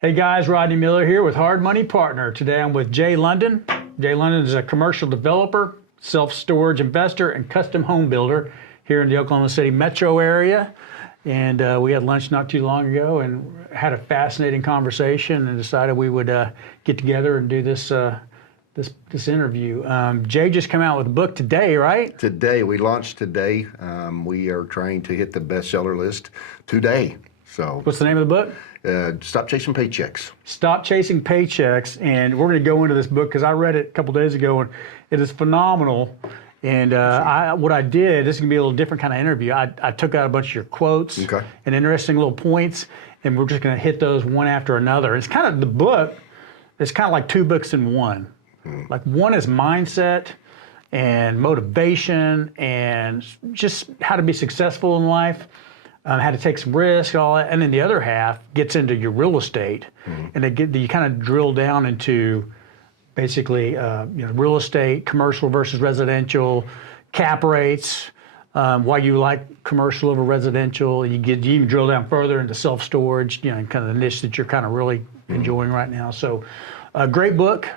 Hey guys, Rodney Miller here with Hard Money Partner. Today I'm with Jay London. Jay London is a commercial developer, self-storage investor, and custom home builder here in the Oklahoma City metro area. And we had lunch not too long ago and had a fascinating conversation and decided we would get together and do this this interview. Jay just came out with a book today, right? Today, we launched today. We are trying to hit the bestseller list today. So, what's the name of the book? Stop Chasing Paychecks. Stop Chasing Paychecks, and we're going to go into this book because I read it a couple days ago, and it is phenomenal. And what I did, this is going to be a little different kind of interview. I took out a bunch of your quotes and interesting little points, and we're just going to hit those one after another. It's kind of the book. It's kind of like two books in one. Like one is mindset and motivation and just how to be successful in life. How to take some risk, all that, and then the other half gets into your real estate, and you kind of drill down into basically real estate, commercial versus residential, cap rates, why you like commercial over residential. You even drill down further into self-storage, kind of the niche that you're kind of really enjoying right now. So, great book,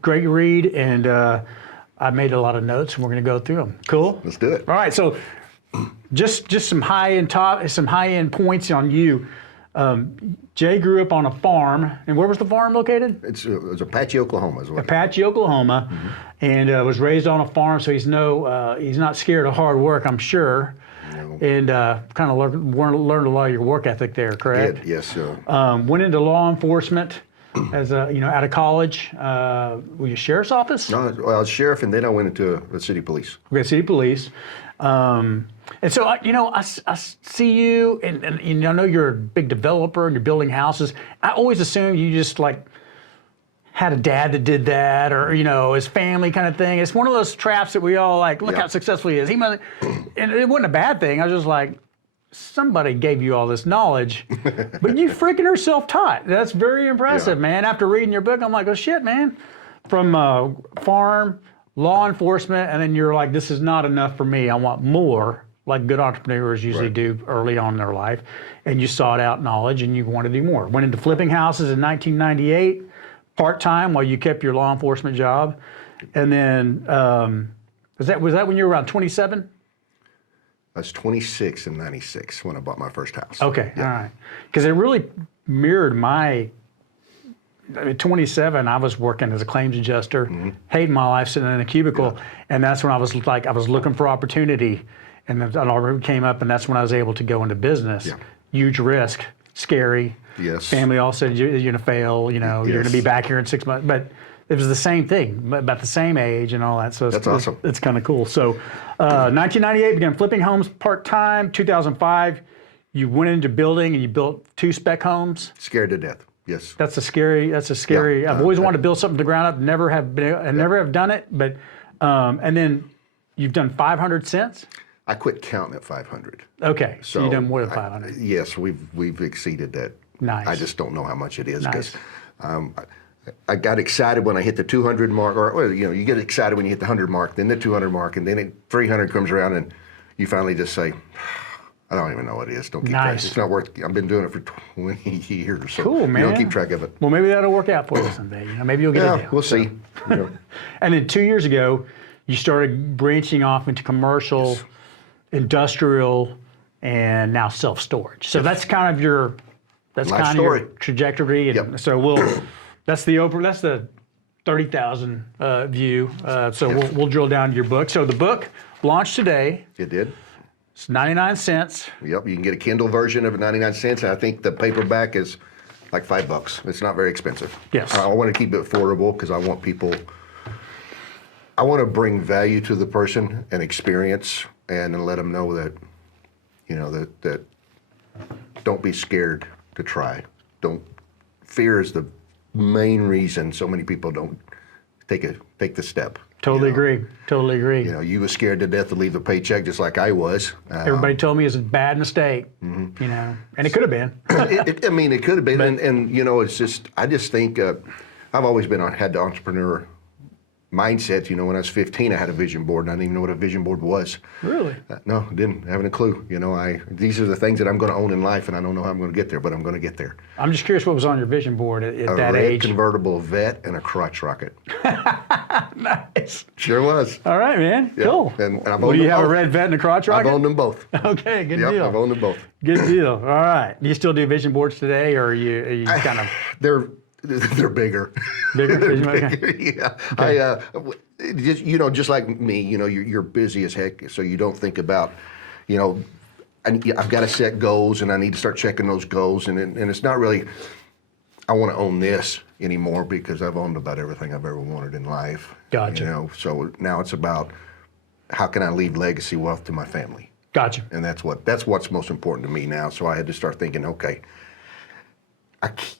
great read, and I made a lot of notes, and we're going to go through them. Cool. Let's do it. All right. So. Just some high-end points on you. Jay grew up on a farm, and where was the farm located? It was Apache, Oklahoma. Apache, Oklahoma, and was raised on a farm, so he's not scared of hard work, I'm sure. No. And kind of learned a lot of your work ethic there, correct? Yes, sir. Went into law enforcement as out of college. Were you sheriff's office? No, well, I was sheriff, and then I went into the city police. Okay, city police. And so, I see you, and I know you're a big developer and you're building houses. I always assumed you just had a dad that did that, or his family kind of thing. It's one of those traps that we all look how successful he is. And it wasn't a bad thing. I was just like, somebody gave you all this knowledge, but you freaking are self-taught. That's very impressive, man. After reading your book, I'm like, oh shit, man. From farm, law enforcement, and then you're like, this is not enough for me. I want more. Like good entrepreneurs usually do early on in their life, and you sought out knowledge and you want to do more. Went into flipping houses in 1998, part-time while you kept your law enforcement job. And then, was that when you were around 27? I was 26 in 96 when I bought my first house. Okay, all right. Because it really mirrored at 27, I was working as a claims adjuster, hating my life sitting in a cubicle, and that's when I was looking for opportunity. And then an opportunity came up, and that's when I was able to go into business. Yeah. Huge risk, scary. Yes. Family all said you're going to fail. You're going to be back here in 6 months. But it was the same thing, about the same age and all that. So that's awesome. It's kind of cool. So, 1998 began flipping homes part time. 2005, you went into building and you built 2 spec homes. Scared to death. Yes. That's a scary. Yeah. I've always wanted to build something to the ground up. Never have done it. But and then you've done 500 since. I quit counting at 500. Okay, so you've done more than 500. Yes, we've exceeded that. Nice. I just don't know how much it is because nice. I got excited when I hit the 200 mark, or you get excited when you hit the 100 mark, then the 200 mark, and then 300 comes around, and you finally just say, I don't even know what it is. Don't keep track. It's not worth. I've been doing it for 20 years. So cool, man. You don't keep track of it. Well, maybe that'll work out for you someday. Maybe you'll get it. Yeah, we'll see. And then 2 years ago, you started branching off into commercial. Yes. Industrial, and now self-storage. So that's kind of your trajectory. And so that's the 30,000 view. So we'll drill down to your book. So the book launched today. It did. It's 99 cents. Yep, you can get a Kindle version of it 99 cents. And I think the paperback is like $5. It's not very expensive. Yes. I want to keep it affordable because I want to bring value to the person and experience, and let them know that, that don't be scared to try. Fear is the main reason so many people don't take the step. Totally agree. Totally agree. You were scared to death to leave the paycheck just like I was. Everybody told me it was a bad mistake, and it could have been. It could have been, and it's just, I just think I've always had the entrepreneur mindset. You know, when I was 15, I had a vision board, and I didn't even know what a vision board was. Really? No, didn't have a clue. You know, these are the things that I'm going to own in life, and I don't know how I'm going to get there, but I'm going to get there. I'm just curious what was on your vision board at that A red age. convertible vet and a crotch rocket. Nice. Sure was. All right, man. Yeah. Cool. And I've Well, owned do you them have a both. red vet and a crotch rocket? I've owned them both. Okay, good Yep, deal. I've owned them both. Good deal. All right. Do you still do vision boards today, or are you kind of They're bigger. bigger? They're Okay. bigger, yeah. Okay. You know, just like me, you know, you're busy as heck, so you don't think about, you know, I've got to set goals, and I need to start checking those goals, and it's not really, I want to own this anymore because I've owned about everything I've ever wanted in life. Gotcha. You know, so now it's about how can I leave legacy wealth to my family, Gotcha. and that's what's most important to me now. So I had to start thinking, okay,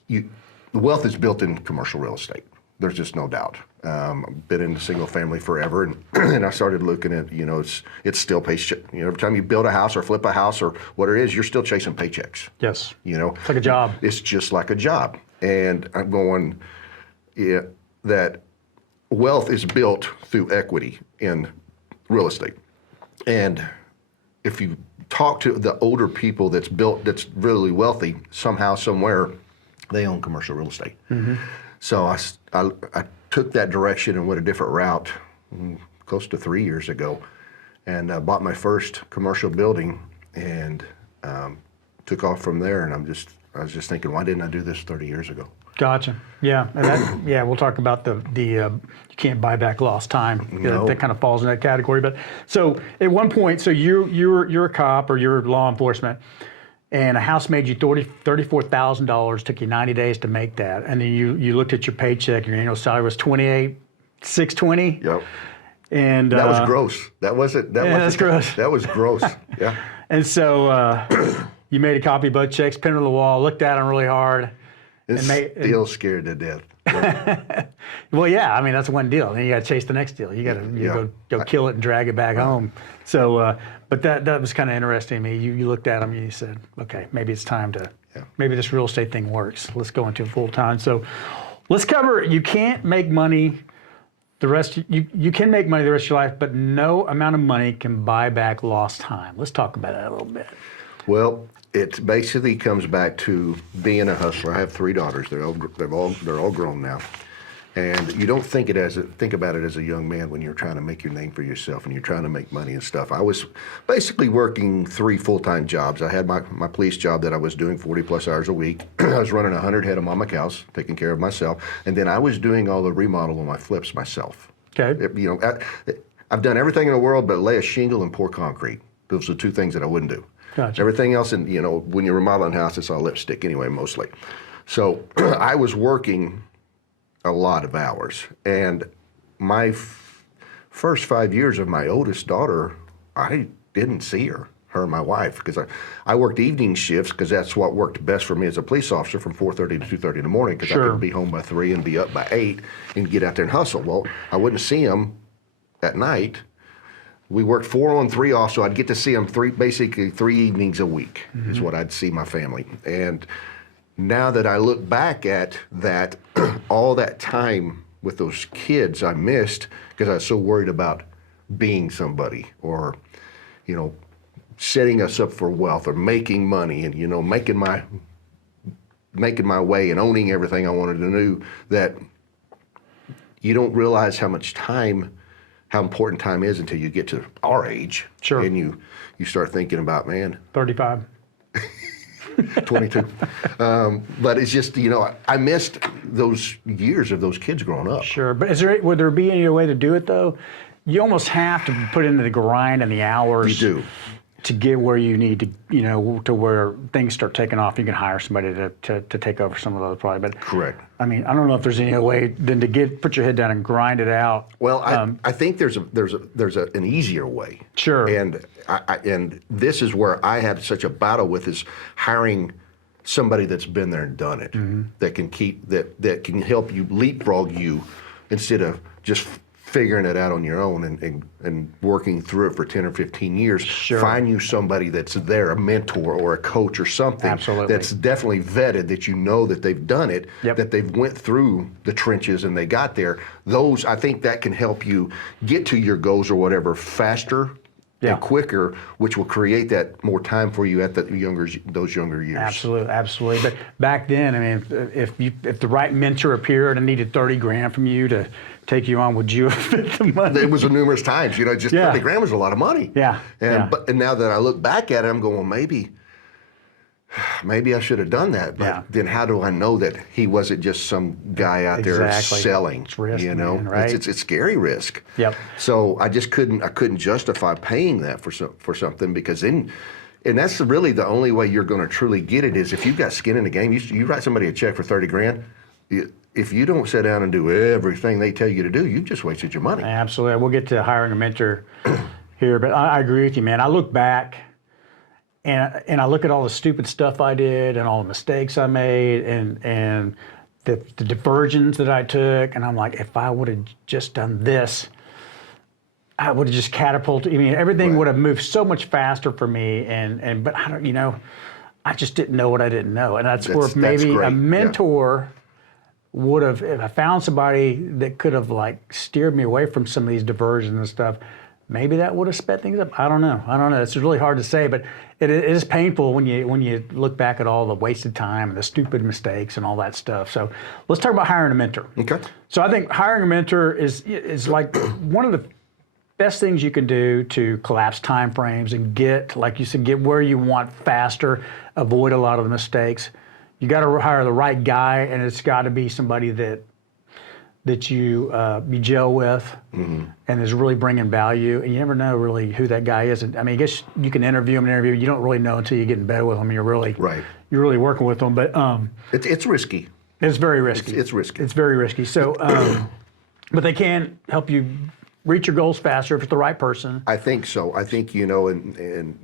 the wealth is built in commercial real estate. There's just no doubt. I've been in single family forever, and and I started looking at, you know, it's still you know, every time you build a house or flip a house or what it is, you're still chasing paychecks. Yes. You know, It's like a job. It's just like a job, and I'm going, yeah, that wealth is built through equity in real estate, and if you talk to the older people that's really wealthy, somehow, somewhere, they own commercial real estate. Mm-hmm. So I took that direction and went a different route close to 3 years ago, and bought my first commercial building, and took off from there. And I was just thinking, why didn't I do this 30 years ago? Gotcha. Yeah, and yeah, we'll talk about the you can't buy back lost time. No. That kind of falls in that category. But so at one point, so you're a cop or you're law enforcement, and a house made you $34,000. Took you 90 days to make that, and then you looked at your paycheck. Your annual salary was $28,620. Yep. And That was gross. That wasn't. That yeah, wasn't, that's gross. That was gross. Yeah. And so you made a copy of both checks, pinned it on the wall, looked at them really hard. It's still scared to death. Yeah. Well, yeah, I mean, that's one deal. Then you got to chase the next deal. You got to Yeah. go kill it and drag it back home. So, but that was kind of interesting to me. You looked at them and you said, okay, maybe it's time to, maybe this real estate thing works. Let's go into it full time. So let's cover, you can't make money you can make money the rest of your life, but no amount of money can buy back lost time. Let's talk about that a little bit. Well, it basically comes back to being a hustler. I have 3 daughters. They're all grown now, and you don't think about it as a young man when you're trying to make your name for yourself and you're trying to make money and stuff. I was basically working 3 full-time jobs. I had my police job that I was doing 40+ hours a week. I was running 100 head of mama cows, taking care of myself, and then I was doing all the remodel on my flips myself. Okay. You know, I've done everything in the world but lay a shingle and pour concrete. Those are 2 things that I wouldn't do. Gotcha. Everything else, and you know, when you're remodeling a house, it's all lipstick anyway, mostly. So I was working a lot of hours, and my first 5 years of my oldest daughter, I didn't see her and my wife, because I worked evening shifts because that's what worked best for me as a police officer, from 4:30 to 2:30 in the morning, because I could be home by 3 and be up by 8 and get out there and hustle. Well, I wouldn't see them at night. We worked 4 on 3 off, so I'd get to see them basically 3 evenings a week is what I'd see my family. And now that I look back at that, all that time with those kids I missed because I was so worried about being somebody, or, you know, setting us up for wealth, or making money, and, you know, making my way and owning everything I wanted to do, that you don't realize how important time is until you get to our age. Sure. And you start thinking about, man, 35. 22. But it's just, you know, I missed those years of those kids growing up. Sure, but would there be any way to do it though? You almost have to put into the grind and the hours. You do. To get where you need to, you know, to where things start taking off. You can hire somebody to take over some of those probably. But Correct. I mean, I don't know if there's any other way than to put your head down and grind it out. Well, I think there's an easier way. Sure. And and this is where I have such a battle with, is hiring somebody that's been there and done it, that can help you leapfrog you instead of just figuring it out on your own and working through it for 10 or 15 years, Sure. find you somebody that's there, a mentor or a coach or something Absolutely. that's definitely vetted, that you know that they've done it, Yep. that they've went through the trenches and they got there. Those, I think that can help you get to your goals or whatever faster and quicker, which will create that more time for you at those younger years. Absolutely, absolutely. But back then, I mean, if the right mentor appeared and needed 30 grand from you to take you on, would you have fit the money? It was numerous times, you know, just 30 grand was a lot of money. Yeah. And now that I look back at it, I'm going, well, maybe I should have done that. But then how do I know that he wasn't just some guy out there selling? It's risk, you know, man, right? It's scary risk. Yep. So I just couldn't justify paying that for something, because then, and that's really the only way you're going to truly get it is if you've got skin in the game. You write somebody a check for 30 grand. If you don't sit down and do everything they tell you to do, you've just wasted your money. Absolutely. We'll get to hiring a mentor here, but I agree with you, man. I look back and I look at all the stupid stuff I did and all the mistakes I made and the diversions that I took, and I'm like, if I would have just done this, I would have just catapulted. I mean, everything would have moved so much faster for me. But I don't, you know, I just didn't know what I didn't know, and that's where maybe a mentor would have, if I found somebody that could have like steered me away from some of these diversions and stuff, maybe that would have sped things up. I don't know. It's really hard to say, but it is painful when you look back at all the wasted time and the stupid mistakes and all that stuff. So let's talk about hiring a mentor. Okay. So I think hiring a mentor is like one of the best things you can do to collapse time frames and get, like you said, get where you want faster, avoid a lot of the mistakes. You got to hire the right guy, and it's got to be somebody that you gel with and is really bringing value. And you never know really who that guy is. And I mean, I guess you can interview him. You don't really know until you get in bed with him. You're really working with them. But it's risky. It's very risky. It's risky. It's very risky. So, but they can help you reach your goals faster if it's the right person. I think so. I think, you know, and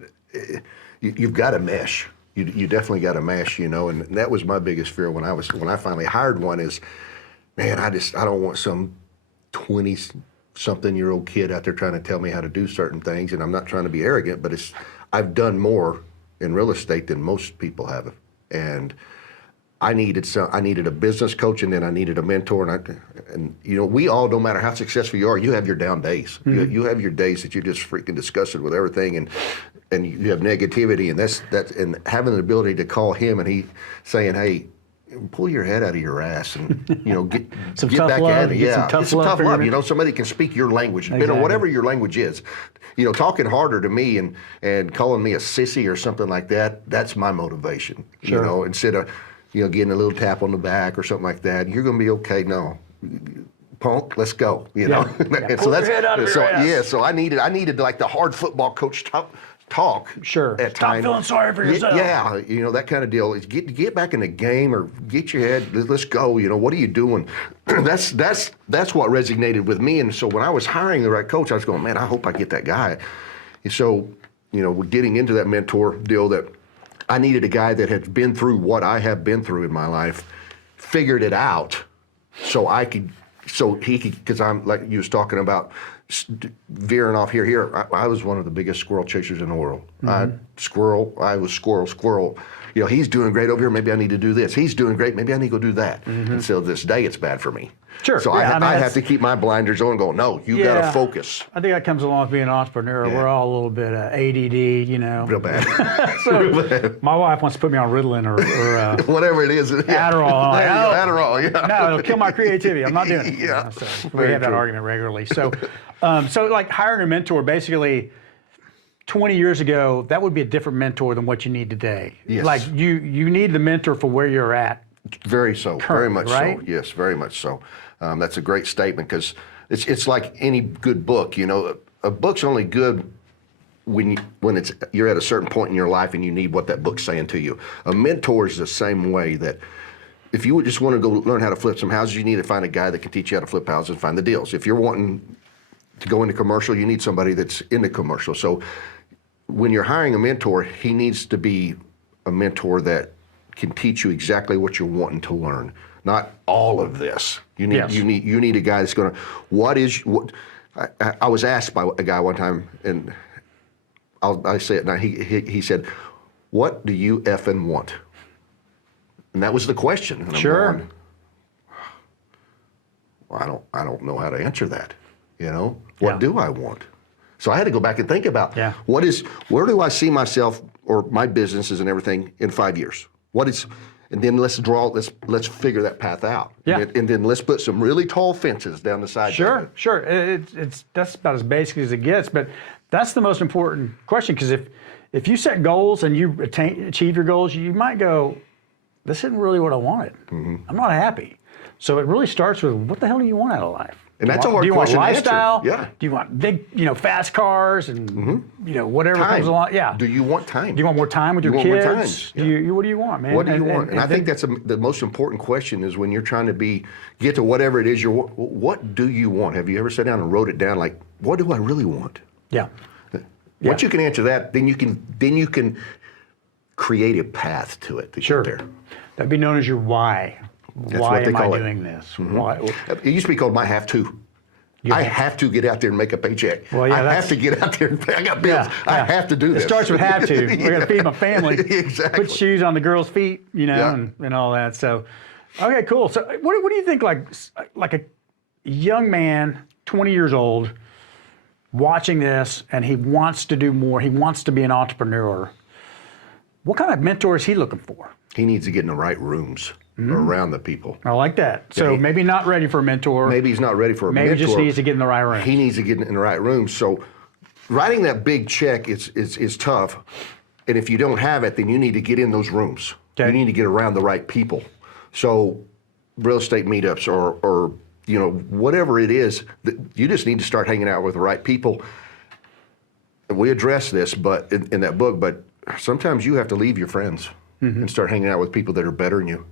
you've got to mesh. You definitely got to mesh, you know, and that was my biggest fear when I finally hired one is, man, I don't want some 20-something-year-old kid out there trying to tell me how to do certain things, and I'm not trying to be arrogant, but I've done more in real estate than most people have, and I needed a business coach, and then I needed a mentor, and you know, we all, no matter how successful you are, you have your down days. You have your days that you're just freaking disgusted with everything, and you have negativity, and that's and having the ability to call him and he saying, hey, pull your head out of your ass and, you know, get back at it. Yeah, some tough love. You know, somebody can speak your language, whatever your language is. You know, talking harder to me and calling me a sissy or something like that, that's my motivation. Sure. You know, instead of, you know, getting a little tap on the back or something like that, you're going to be okay. No, punk, let's go. You know, and so that's so I needed like the hard football coach talk. Sure. At Stop time. feeling sorry for yourself. Yeah, you know, that kind of deal. Is get back in the game or get your head. Let's go. You know, what are you doing? That's what resonated with me. And so when I was hiring the right coach, I was going, man, I hope I get that guy. And so, you know, getting into that mentor deal, that I needed a guy that had been through what I have been through in my life, figured it out, so he could, because I'm like you was talking about, veering off here. I was one of the biggest squirrel chasers in the world. I was squirrel. You know, he's doing great over here. Maybe I need to do this. He's doing great. Maybe I need to go do that. And so this day, it's bad for me. Sure. So I have to keep my blinders on and go, no, you got to focus. I think that comes along with being an entrepreneur. Yeah. We're all a little bit ADD, you know. Real bad. Real bad. My wife wants to put me on Ritalin or whatever it is. Adderall. I'm like, Adderall, yeah. No, it'll kill my creativity. I'm not doing it. Yeah. So we have that argument regularly. So, so like hiring a mentor, basically 20 years ago, that would be a different mentor than what you need today. Yes. Like you need the mentor for where you're at. Very so. Very much right? so. Yes, very much so. That's a great statement, because it's like any good book. You know, a book's only good when you're at a certain point in your life and you need what that book's saying to you. A mentor is the same way, that if you would just want to go learn how to flip some houses, you need to find a guy that can teach you how to flip houses and find the deals. If you're wanting to go into commercial, you need somebody that's into commercial. So when you're hiring a mentor, he needs to be a mentor that can teach you exactly what you're wanting to learn. not all of this. You need Yes. you need a guy that's going to. I was asked by a guy one time, and I say it now. He said, "What do you effing want?" And that was the question. And I'm Sure. going, well, I don't know how to answer that. You know, what Yeah. do I want? So I had to go back and think about Yeah. where do I see myself or my businesses and everything in 5 years? And then let's figure that path out. Yeah. And then let's put some really tall fences down the side. Sure, sure. That's about as basic as it gets, but that's the most important question, because if you set goals and you achieve your goals, you might go, this isn't really what I wanted. I'm not happy. So it really starts with, what the hell do you want out of life? And that's a hard question to answer. Do you want lifestyle? Yeah. Do you want big, fast cars and whatever comes along? Yeah. Do you want time? Do you want more time with your want kids? more time? Yeah. What do you want, man? What do you want? And I think that's the most important question is when you're trying to get to whatever it is what do you want? Have you ever sat down and wrote it down, like, what do I really want? Yeah. Once you can answer that, then you can create a path to it to Sure. get there. That'd be known as your why. That's Why what they am I call it. doing this? Why? It used to be called my have to. I have to get out there and make a paycheck. Well, yeah, I have to get out there and pay. I got bills. I have to do this. It starts with have to. We're going to feed my family. Exactly. Put shoes on the girls' feet, and all that. So, okay, cool. So what do you think, like a young man, 20 years old, watching this, and he wants to do more, he wants to be an entrepreneur, what kind of mentor is he looking for? He needs to get in the right rooms around the people. I like that. So maybe not ready for a mentor. Maybe he's not ready for a mentor. Maybe just needs to get in the right room. He needs to get in the right room. So writing that big check is tough. And if you don't have it, then you need to get in those rooms. Okay. You need to get around the right people. So real estate meetups or whatever it is, you just need to start hanging out with the right people. And we address this but in that book, but sometimes you have to leave your friends and start hanging out with people that are better than you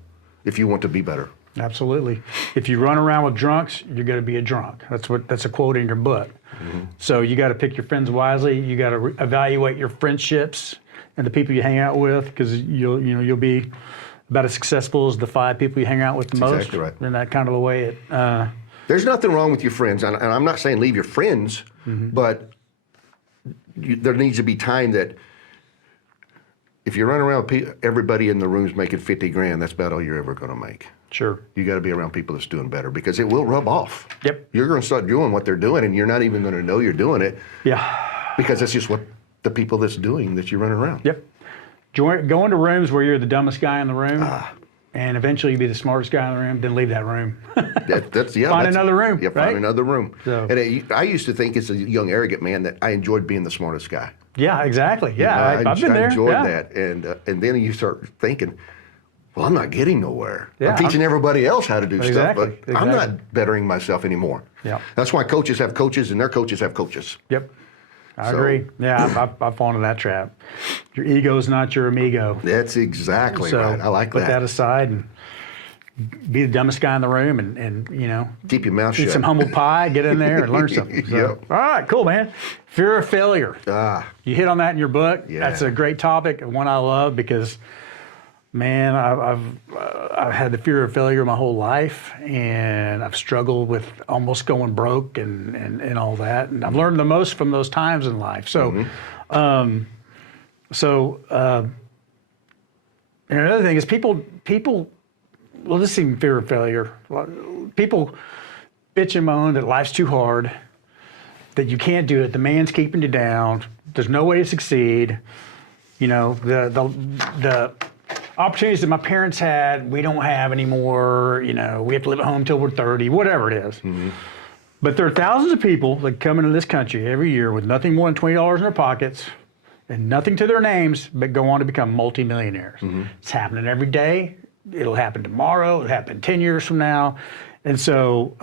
if you want to be better. Absolutely. If you run around with drunks, you're going to be a drunk. That's a quote in your book. So you got to pick your friends wisely. You got to evaluate your friendships and the people you hang out with, because you'll be about as successful as the 5 people you hang out with the most. Exactly right. In that kind of a way. There's nothing wrong with your friends, and I'm not saying leave your friends, but there needs to be time that if you run around with everybody in the room's making 50 grand, that's about all you're ever going to make. Sure. You got to be around people that's doing better, because it will rub off. Yep. You're going to start doing what they're doing, and you're not even going to know you're doing it. Yeah. Because that's just what the people that's doing that you run around. Yep. Go into rooms where you're the dumbest guy in the room, and eventually you be the smartest guy in the room. Then leave that room. Find another room. Yeah, right? find another room. So. And I used to think as a young, arrogant man that I enjoyed being the smartest guy. Yeah, exactly. Yeah, I've been there. I enjoyed that, and then you start thinking, well, I'm not getting nowhere. Yeah, I'm teaching everybody else how to do stuff, but Exactly. I'm not bettering myself anymore. Yeah. That's why coaches have coaches, and their coaches have coaches. Yep. I agree. Yeah, I've fallen into that trap. Your ego's not your amigo. That's exactly So right. I like put that. that aside and be the dumbest guy in the room, and Keep your mouth eat shut. some humble pie, get in there and learn something. So, Yep. All right, cool, man. Fear of failure. You hit on that in your book. Yeah. That's a great topic, and one I love, because, man, I've had the fear of failure my whole life, and I've struggled with almost going broke and all that, and I've learned the most from those times in life. So, and another thing is people. Well, this is even fear of failure. People bitch and moan that life's too hard, that you can't do it, the man's keeping you down, there's no way to succeed. The opportunities that my parents had, we don't have anymore. We have to live at home till we're 30, whatever it is. But there are thousands of people that come into this country every year with nothing more than $20 in their pockets and nothing to their names, but go on to become multimillionaires. It's happening every day. It'll happen tomorrow. It'll happen 10 years from now. And so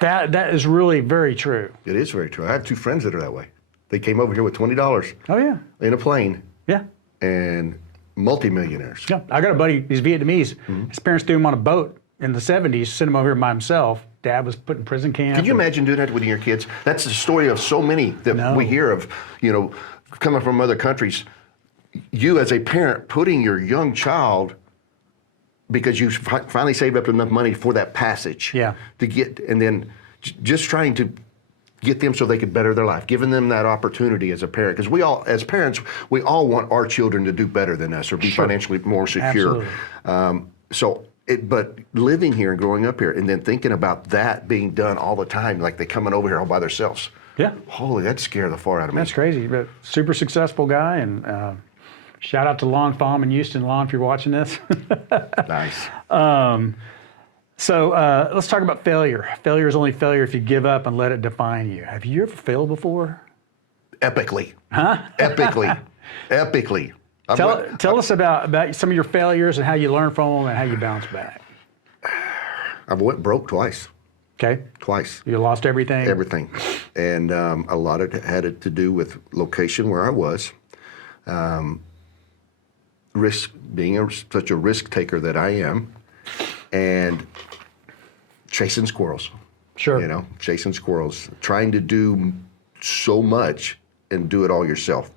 that is really very true. It is very true. I have 2 friends that are that way. They came over here with $20 Oh, yeah. in a plane, Yeah. and multimillionaires. Yeah. I got a buddy, he's Vietnamese. His parents threw him on a boat in the 70s, sent him over here by himself. Dad was put in prison camp. Can you imagine doing that with your kids? That's the story of so many that we hear of, coming from other countries. You as a parent putting your young child because you finally saved up enough money for that passage. Yeah. To get, and then just trying to get them so they could better their life, giving them that opportunity as a parent. Because we all, as parents, we all want our children to do better than us or be financially more secure. Absolutely. But living here and growing up here and then thinking about that being done all the time, like they coming over here all by themselves. Yeah. Holy, that scared the far out of me. That's crazy, but super successful guy. And shout out to Lon Fahm in Houston. Lon, if you're watching this. Nice. So let's talk about failure. Failure is only failure if you give up and let it define you. Have you ever failed before? Epically. Huh? Epically. Epically. Tell us about some of your failures and how you learn from them and how you bounce back. I've went broke twice. Okay. Twice. You lost everything? Everything. And a lot of it had to do with location where I was. Risk, being such a risk taker that I am. And chasing squirrels. Sure. You know, chasing squirrels, trying to do so much and do it all yourself.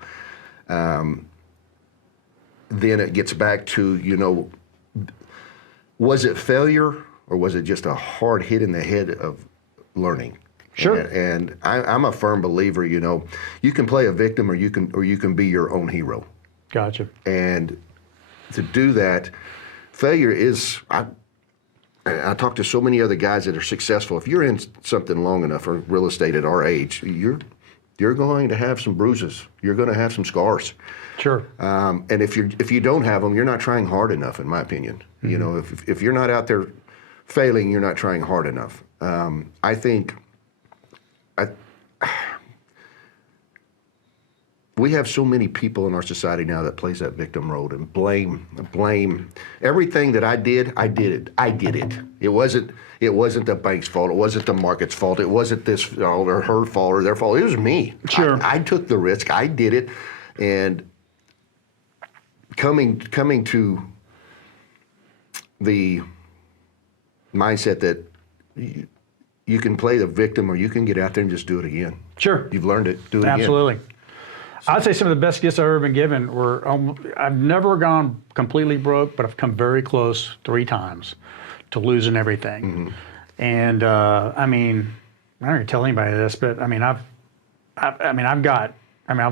Then it gets back to, you know, was it failure or was it just a hard hit in the head of learning? Sure. And I'm a firm believer, you know, you can play a victim or you can be your own hero. Gotcha. And to do that, failure is, I talk to so many other guys that are successful. If you're in something long enough, or real estate at our age, you're going to have some bruises. You're going to have some scars. Sure. And if you don't have them, you're not trying hard enough, in my opinion. Mm-hmm. You know, if you're not out there failing, you're not trying hard enough. I think we have so many people in our society now that plays that victim role and blame everything that I did it. It wasn't the bank's fault. It wasn't the market's fault. It wasn't this fault or her fault or their fault. It was me. Sure. I took the risk. I did it. And coming to the mindset that you can play the victim or you can get out there and just do it again. Sure. You've learned it. Do it again. Absolutely. I'd say some of the best gifts I've ever been given were, I've never gone completely broke, but I've come very close 3 times to losing everything. Mm-hmm. And I mean, I don't even tell anybody this, but I mean, I've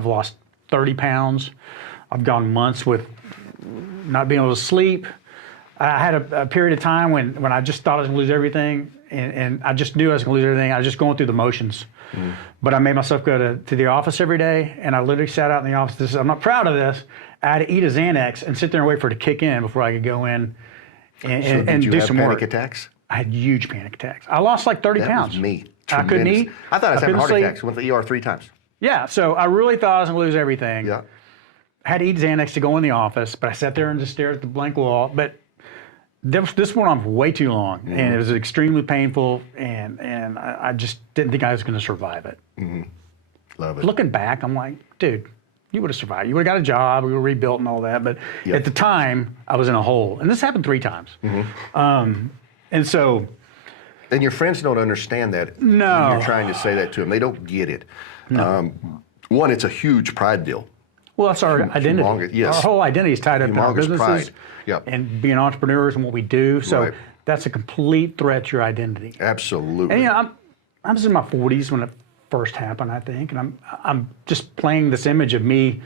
lost 30 pounds. I've gone months with not being able to sleep. I had a period of time when I just thought I was going to lose everything, and I just knew I was going to lose everything. I was just going through the motions. Mm. But I made myself go to the office every day, and I literally sat out in the office. I'm not proud of this. I had to eat a Xanax and sit there and wait for it to kick in before I could go in and do some work. Did you have panic attacks? I had huge panic attacks. I lost like 30 pounds. That was me. I couldn't eat. I thought I was having heart attacks. Went to the ER 3 times. Yeah, so I really thought I was going to lose everything. Yeah. I had to eat Xanax to go in the office, but I sat there and just stared at the blank wall. But this went on for way too long, and it was extremely painful, and I just didn't think I was going to survive it. Mm-hmm. Love it. Looking back, I'm like, dude, you would have survived. You would have got a job, we were rebuilt and all that. But at the time, I was in a hole, and this happened 3 times. Mm-hmm. And so... And your friends don't understand that. No. When you're trying to say that to them. They don't get it. No. One, it's a huge pride deal. Well, that's our identity. Yes. Our whole identity is tied up in our businesses and being entrepreneurs and what we do. So that's a complete threat to your identity. Absolutely. And you know, I was in my 40s when it first happened, I think, and I'm just playing this image of me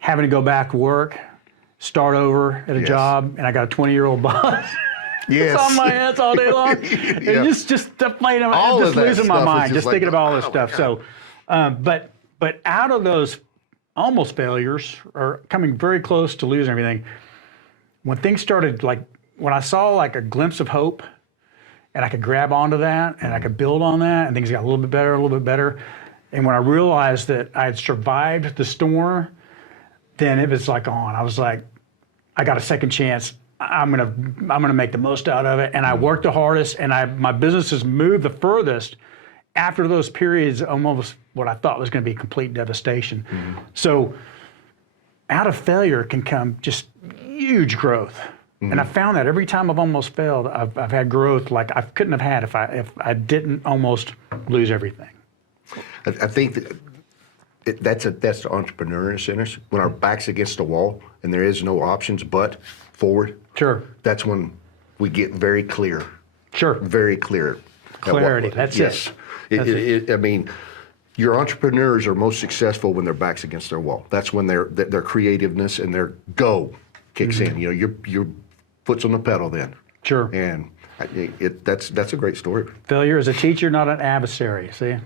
having to go back to work, start over at a job, and I got a 20-year-old boss. Yes. It's on my ass all day long. And just playing, just losing my mind, just thinking about all this stuff. So, but out of those almost failures or coming very close to losing everything, when things started, like when I saw like a glimpse of hope and I could grab onto that and I could build on that and things got a little bit better. And when I realized that I had survived the storm, then it was like on. I was like, I got a second chance. I'm gonna make the most out of it. And I worked the hardest, and my business has moved the furthest after those periods, almost what I thought was going to be complete devastation. Mm-hmm. So out of failure can come just huge growth. Mm-hmm. And I found that every time I've almost failed, I've had growth like I couldn't have had if I didn't almost lose everything. I think that's the entrepreneur in when our back's against the wall and there is no options but forward. Sure. That's when we get very clear. Sure. Very clear. Clarity. That's yes. I mean, your entrepreneurs are most successful when their back's against their wall. That's when their creativeness and their go kicks in. You know, your foot's on the pedal then. Sure. And that's a great story. Failure is a teacher, not an adversary. See?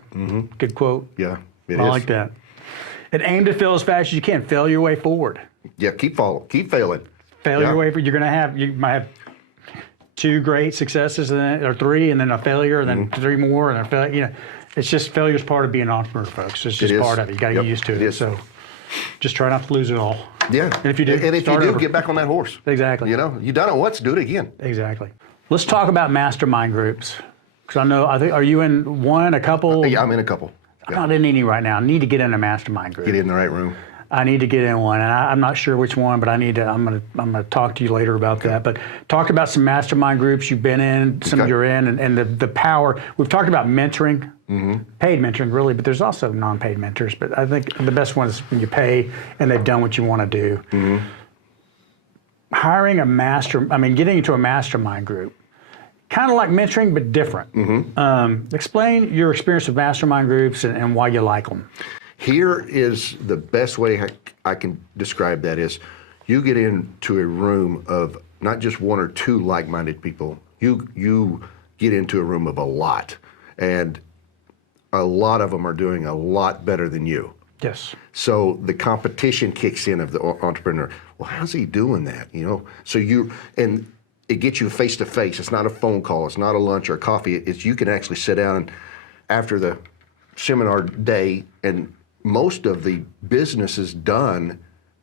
Good quote. Yeah, it I is. like that. And aim to fail as fast as you can. Fail your way forward. Yeah, keep failing. Fail your way forward. You might have 2 great successes or 3, and then a failure, and then 3 more, and a failure. You know, it's just failure's part of being an entrepreneur, folks. It's just part of it. You got to get used to it. So just try not to lose it all. Yeah. And if you do, get back on that horse. Exactly. You know, you done it once, do it again. Exactly. Let's talk about mastermind groups. Because I think, are you in one, a couple? Yeah, I'm in a couple. I'm not in any right now. I need to get in a mastermind group. Get in the right room. I need to get in one, and I'm not sure which one, but I'm gonna talk to you later about that. But talk about some mastermind groups you've been in, some you're in, and the power. We've talked about mentoring, paid mentoring really, but there's also non-paid mentors. But I think the best one is when you pay and they've done what you want to do. Hiring getting into a mastermind group, kind of like mentoring, but different. Explain your experience with mastermind groups and why you like them. Here is the best way I can describe that is you get into a room of not just 1 or 2 like-minded people. You get into a room of a lot, and a lot of them are doing a lot better than you. Yes. So the competition kicks in of the entrepreneur. Well, how's he doing that? You know, so and it gets you face to face. It's not a phone call. It's not a lunch or a coffee. It's you can actually sit down after the seminar day, and most of the business is done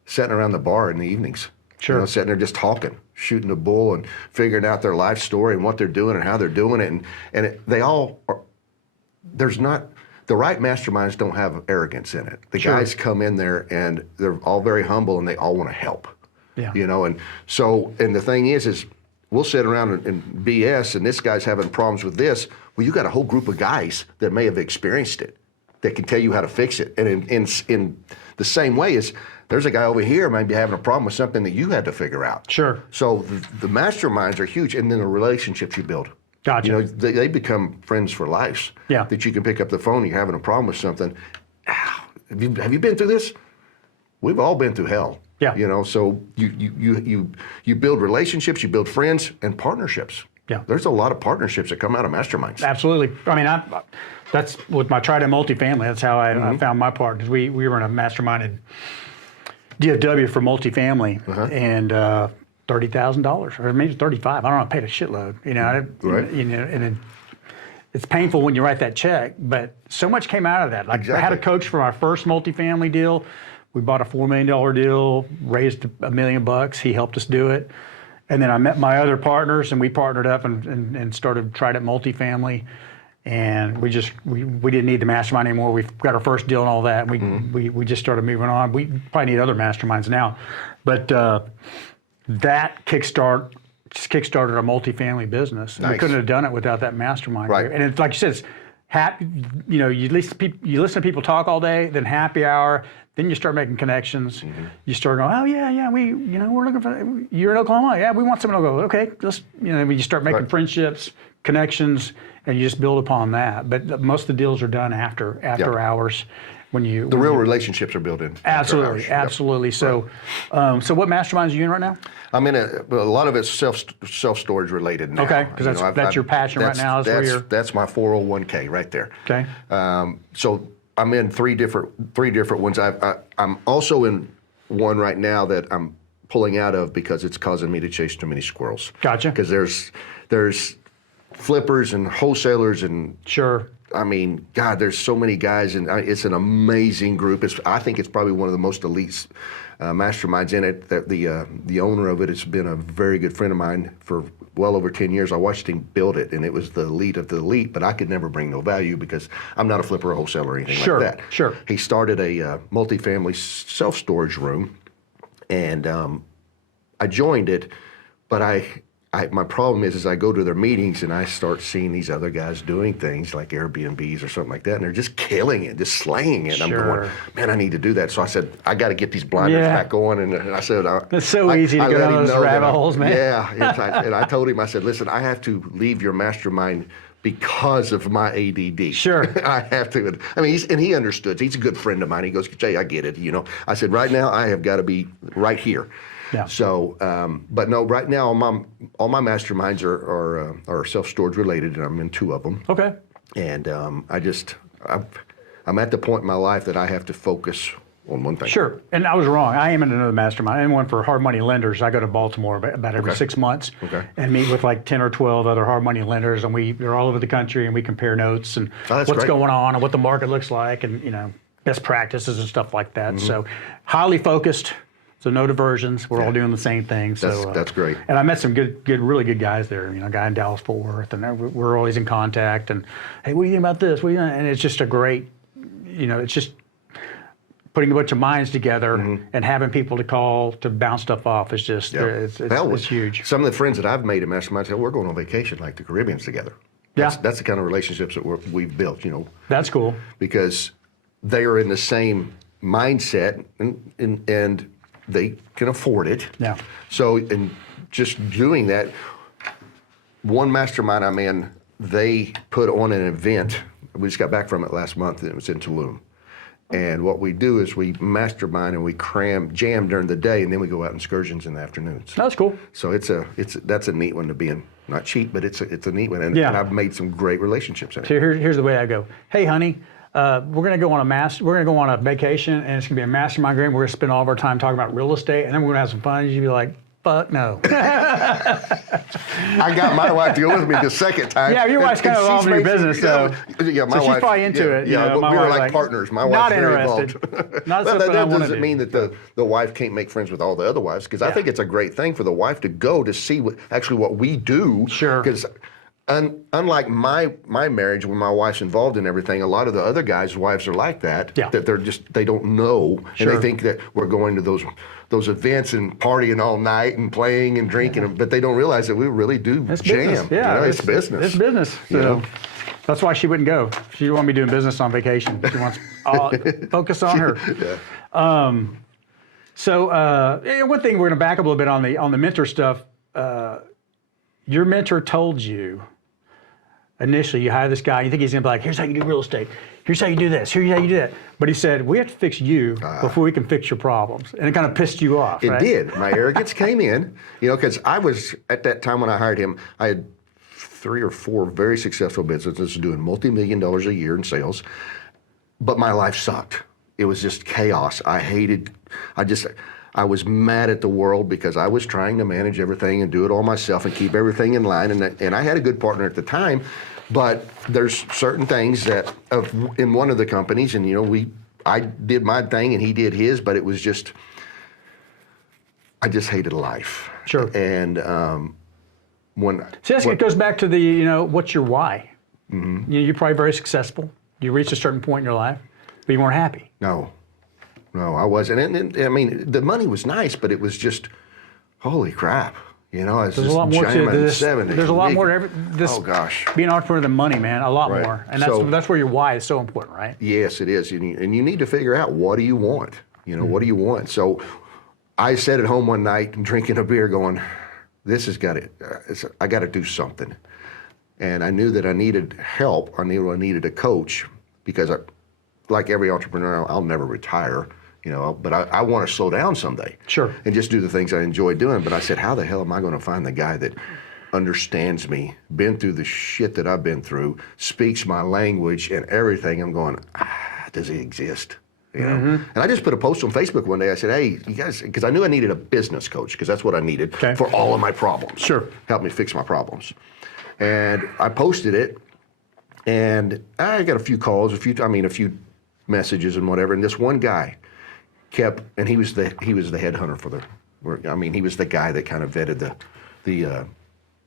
sitting around the bar in the evenings. Sure. You know, sitting there just talking, shooting the bull and figuring out their life story and what they're doing and how they're doing it. They all are, the right masterminds don't have arrogance in it. The guys come in there and they're all very humble and they all want to help. Yeah. You know, and the thing is we'll sit around and BS, and this guy's having problems with this. Well, you got a whole group of guys that may have experienced it that can tell you how to fix it. And in the same way as there's a guy over here maybe having a problem with something that you had to figure out. Sure. So the masterminds are huge, and then the relationships you build. Gotcha. You know, they become friends for life. Yeah. That you can pick up the phone, you're having a problem with something. Have you been through this? We've all been through hell. Yeah. You know, so you build relationships, you build friends and partnerships. Yeah. There's a lot of partnerships that come out of masterminds. Absolutely. I mean, that's with my Trident multifamily. That's how I found my partners. We were in a masterminded DFW for multifamily, and $30,000 or maybe $35,000. I don't know. I paid a shitload. You know, Right. You know, and it's painful when you write that check, but so much came out of that. Like I had a coach for our first multifamily deal. We bought a $4 million deal, raised $1 million. He helped us do it. And then I met my other partners, and we partnered up and started Trident multifamily. And we didn't need the mastermind anymore. We got our first deal and all that. And we just started moving on. We probably need other masterminds now, but that kickstarted our multifamily business. And we couldn't have done it without that mastermind. Right. And it's like you said, it's happy. You know, you listen to people talk all day, then happy hour. Then you start making connections. You start going, oh yeah, we're looking for. You're in Oklahoma, yeah, we want someone to go. Okay, you start making friendships, connections, and you just build upon that. But most of the deals are done after hours, when the real relationships are built in. Absolutely. So, so what masterminds are you in right now? I'm in a lot of it's self storage related now. Okay, because that's your passion right now. That's my 401k right there. Okay. So I'm in three different ones. I'm also in one right now that I'm pulling out of because it's causing me to chase too many squirrels. Gotcha. Because there's flippers and wholesalers and sure. I mean, God, there's so many guys, and it's an amazing group. I think it's probably one of the most elite masterminds in it. The owner of it has been a very good friend of mine for well over 10 years. I watched him build it, and it was the elite of the elite, but I could never bring no value because I'm not a flipper or wholesaler or anything like that. Sure. He started a multifamily self-storage room, and I joined it, but my problem is I go to their meetings and I start seeing these other guys doing things like Airbnbs or something like that, and they're just killing it, just slaying it. And I'm going, man, I need to do that. So I said, I got to get these blinders back on. And I said, it's so easy to go down those rabbit holes, man. Yeah. And I told him, I said, listen, I have to leave your mastermind because of my ADD. Sure. I have to. I mean, he understood. He's a good friend of mine. He goes, Jay, I get it. You know, I said, right now I have got to be right here. Yeah. So, but no, right now all my masterminds are self-storage related, and I'm in 2 of them. Okay. And I'm at the point in my life that I have to focus on one thing. Sure. And I was wrong. I am in another mastermind. I'm one for hard money lenders. I go to Baltimore about every 6 months and meet with like 10 or 12 other hard money lenders, and they're all over the country, and we compare notes and what's going on and what the market looks like, and best practices and stuff like that. So highly focused. So no diversions. We're all doing the same thing. So that's great. And I met some really good guys there. A guy in Dallas Fort Worth, and we're always in contact. And hey, what do you think about this? And it's just a great, it's just putting a bunch of minds together and having people to call to bounce stuff off is just it's huge. Some of the friends that I've made in masterminds said we're going on vacation like the Caribbeans together. That's the kind of relationships that we've built. That's cool because they are in the same mindset and they can afford it. Yeah. So, and just doing that, one mastermind I'm in, they put on an event. We just got back from it last month, and it was in Tulum. And what we do is we mastermind and we jam during the day, and then we go out on excursions in the afternoons. That's cool. So that's a neat one to be in. Not cheap, but it's a neat one, and I've made some great relationships in it. So here's the way I go. Hey, honey. We're gonna go on a vacation, and it's gonna be a mastermind agreement. We're gonna spend all of our time talking about real estate, and then we're gonna have some fun. You'd be like, "Fuck no." I got my wife to go with me the second time. Yeah, your wife's kind of involved in your business, though. Yeah, my wife. She's probably into it. Yeah, but we were like partners. My wife's very involved. Not well, that doesn't mean that the wife can't make friends with all the other wives, because I think it's a great thing for the wife to go to see what we do. Sure. Because unlike my marriage, when my wife's involved in everything, a lot of the other guys' wives are like that. Yeah. That they don't know, Sure. and they think that we're going to those events and partying all night and playing and drinking, but they don't realize that we really do it's jam. Business. Yeah, it's business. It's business. So that's why she wouldn't go. She didn't want me doing business on vacation. She wants focus on her. Yeah. So one thing, we're going to back up a little bit on the mentor stuff. Your mentor told you initially, you hire this guy, you think he's going to be like, here's how you do real estate, here's how you do this, here's how you do that. But he said, we have to fix you before we can fix your problems. And it kind of pissed you off, It right? did. My arrogance came in, because I was, at that time when I hired him, I had 3 or 4 very successful businesses doing multi-million dollars a year in sales, but my life sucked. It was just chaos. I was mad at the world because I was trying to manage everything and do it all myself and keep everything in line. And I had a good partner at the time, but there's certain things that in one of the companies, and I did my thing and he did his, but it was just, I just hated life. Sure. And it goes back to the, what's your why? Mm-hmm. You're probably very successful. You reached a certain point in your life, but you weren't happy. No, I wasn't. And I mean, the money was nice, but it was just, holy crap. There's a lot more to this. There's a lot more to this. Oh gosh. Being an entrepreneur than money, man. A lot Right. more. And that's where your why is so important, right? Yes, it is. And you need to figure out, what do you want? What do you want? So I sat at home one night drinking a beer going, I got to do something. And I knew that I needed help. I knew I needed a coach, because like every entrepreneur, I'll never retire. But I want to slow down someday. Sure. And just do the things I enjoy doing. But I said, how the hell am I going to find the guy that understands me, been through the shit that I've been through, speaks my language and everything? I'm going, does he exist? And I just put a post on Facebook one day. I said, hey, you guys, because I knew I needed a business coach, because that's what I needed for all of my problems. Sure. Help me fix my problems. And I posted it, and I got a few calls, a few messages and whatever. And this one guy and he was the headhunter for he was the guy that kind of vetted the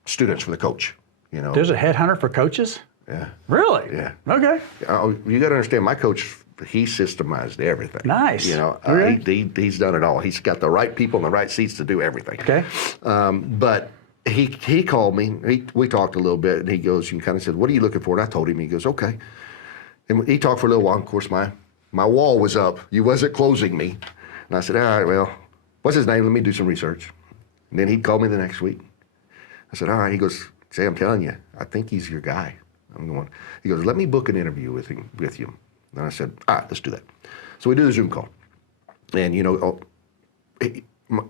students for the coach. There's a headhunter for coaches? Yeah. Really? Yeah. Okay. You got to understand, my coach, he systemized everything. Nice. Really? He's done it all. He's got the right people in the right seats to do everything. Okay. But he called me. We talked a little bit, and he goes, and kind of said, "What are you looking for?" And I told him. He goes, "Okay." And he talked for a little while. Of course, my wall was up. He wasn't closing me. And I said, "All right, well, what's his name? Let me do some research." And then he'd call me the next week. I said, "All right." He goes, "Say, I'm telling you, I think he's your guy." I'm going. He goes, "Let me book an interview with you." And I said, "All right, let's do that." So we do the Zoom call. And,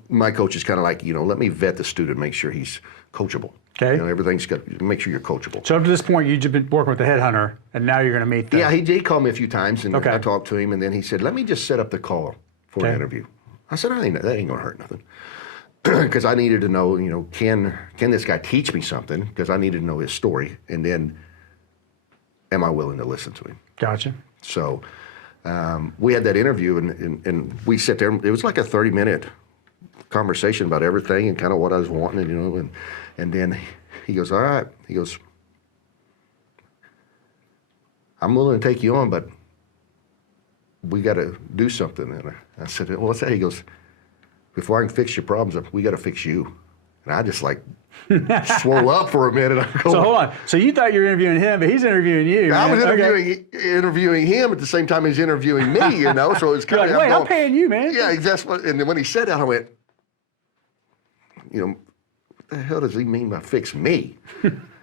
my coach is kind of like, let me vet the student, make sure he's coachable. Okay. Everything's got to make sure you're coachable. So up to this point, you've been working with the headhunter, and now you're going to meet them. Yeah, he called me a few times, and Okay. I talked to him, and then he said, "Let me just set up the call for an interview." I said, that ain't going to hurt nothing. Because I needed to know, can this guy teach me something? Because I needed to know his story, and then am I willing to listen to him? Gotcha. So we had that interview, and we sat there. It was like a 30-minute conversation about everything and kind of what I was wanting, and then he goes, "All right." He goes, "I'm willing to take you on, but we got to do something." And I said, "Well, what's that?" He goes, "Before I can fix your problems, we got to fix you." And I just swole up for a minute. I'm going, So hold on. So you thought you were interviewing him, but he's interviewing you. I man. was Okay. interviewing him at the same time he's interviewing me, So it's You're kind like, of wait, I'm paying you, man. Yeah, exactly. And then when he said that, I went, what the hell does he mean by fix me?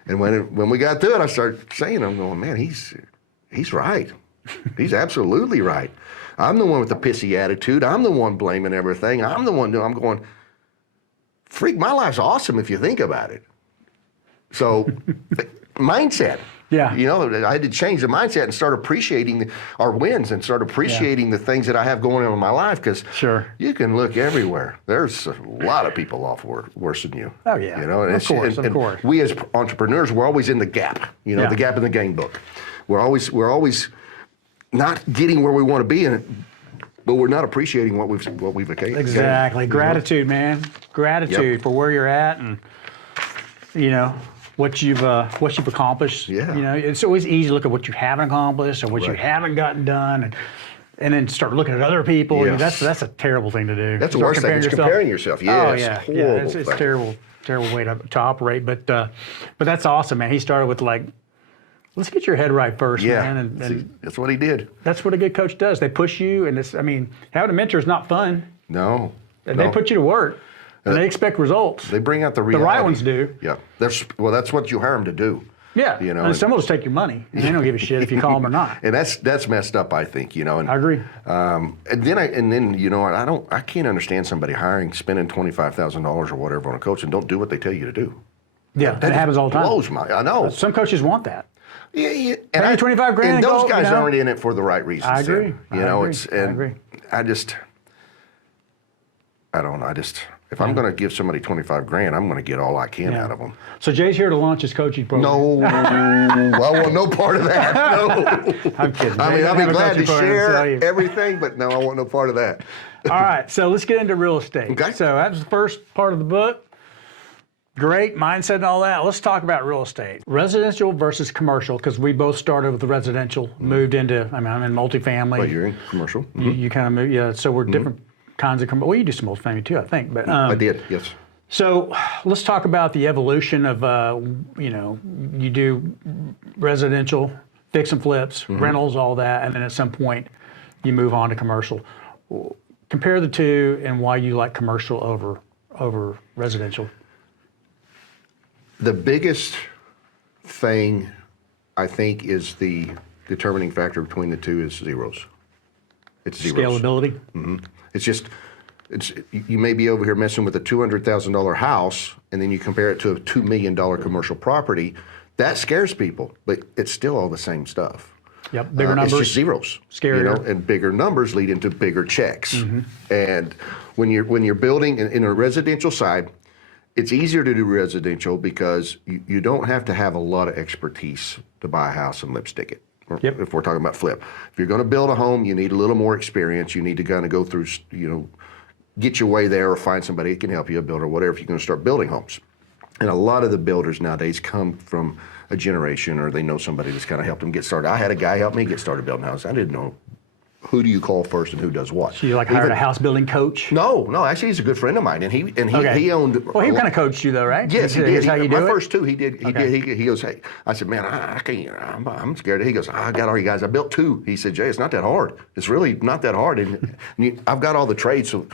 And when we got to it, I started saying, I'm going, man, he's right. He's absolutely right. I'm the one with the pissy attitude. I'm the one blaming everything. I'm the one I'm going, freak, my life's awesome if you think about it. So mindset. Yeah. I had to change the mindset and start appreciating our wins and start appreciating the things that I have going on in my life, because Sure. you can look everywhere. There's a lot of people off worse than you. Oh, yeah. And Of course, of course. we as entrepreneurs, we're always in the gap, Yeah. the gap in the game book. We're always not getting where we want to be in it, but we're not appreciating what we've gained. Exactly. Gratitude, man. Gratitude for where you're at and, what you've accomplished. Yeah. It's always easy to look at what you haven't accomplished or what you Right. haven't gotten done, and then start looking at other people. Yes. That's a terrible thing to do. That's the Start worst thing. It's comparing yourself. Yeah, Oh it's yeah, horrible yeah. It's thing. terrible way to operate. But that's awesome, man. He started with let's get your head right first, Yeah, man. And that's what he did. that's what a good coach does. They push you, and having a mentor is not fun. No. They put you to work, and they expect results. They bring out the The reality. right ones do. Yeah. That's what you hire them to do. Yeah. And some will just take your money, and they don't give a shit if you call them or not. And that's messed up, I think, And I agree. And then I can't understand somebody spending $25,000 or whatever on a coach and don't do what they tell you to do. Yeah, that happens all the time. Blows I know. Some coaches want that. Yeah. Pay me 25 grand And and those go, guys aren't in it for the right reasons. I agree. then. I agree. I agree. I don't know. If I'm going to give somebody 25 grand, I'm going to get all I can out of them. So Jay's here to launch his coaching program. No, I want no part of that. No. I'm kidding. I mean, I'll be glad to share you. everything, but no, I want no part of that. All right, so let's get into real estate. Okay. So that was the first part of the book. Great mindset and all that. Let's talk about real estate. Residential versus commercial, because we both started with the residential, moved into, I'm in multifamily. But you're in commercial. You kind of move, yeah. So we're different kinds of, well, you do some multifamily too, I think. But I did, yes. So let's talk about the evolution of, you do residential, fix and flips, rentals, all that, and then at some point you move on to commercial. Compare the two and why you like commercial over residential. The biggest thing, I think, is the determining factor between the two is zeros. It's zeros. Scalability? You may be over here messing with a $200,000 house, and then you compare it to a $2 million commercial property. That scares people, but it's still all the same stuff. Yep, bigger numbers. It's just zeros. Scarier. And bigger numbers lead into bigger checks. And when you're building in a residential side, it's easier to do residential because you don't have to have a lot of expertise to buy a house and lipstick it. Yep. If we're talking about flip. If you're going to build a home, you need a little more experience. You need to kind of go through, get your way there or find somebody that can help you, a builder, whatever, if you're going to start building homes. And a lot of the builders nowadays come from a generation or they know somebody that's kind of helped them get started. I had a guy help me get started building houses. I didn't know who do you call first and who does what. So you like hired a house building coach? No, actually he's a good friend of mine, and he owned. Well, he kind of coached you though, right? Yes, he did. Here's how you do my it? first two, he did. He goes, hey, I said, man, I can't. I'm scared. He goes, I got all you guys. I built two. He said, Jay, it's not that hard. It's really not that hard, and I've got all the trades, so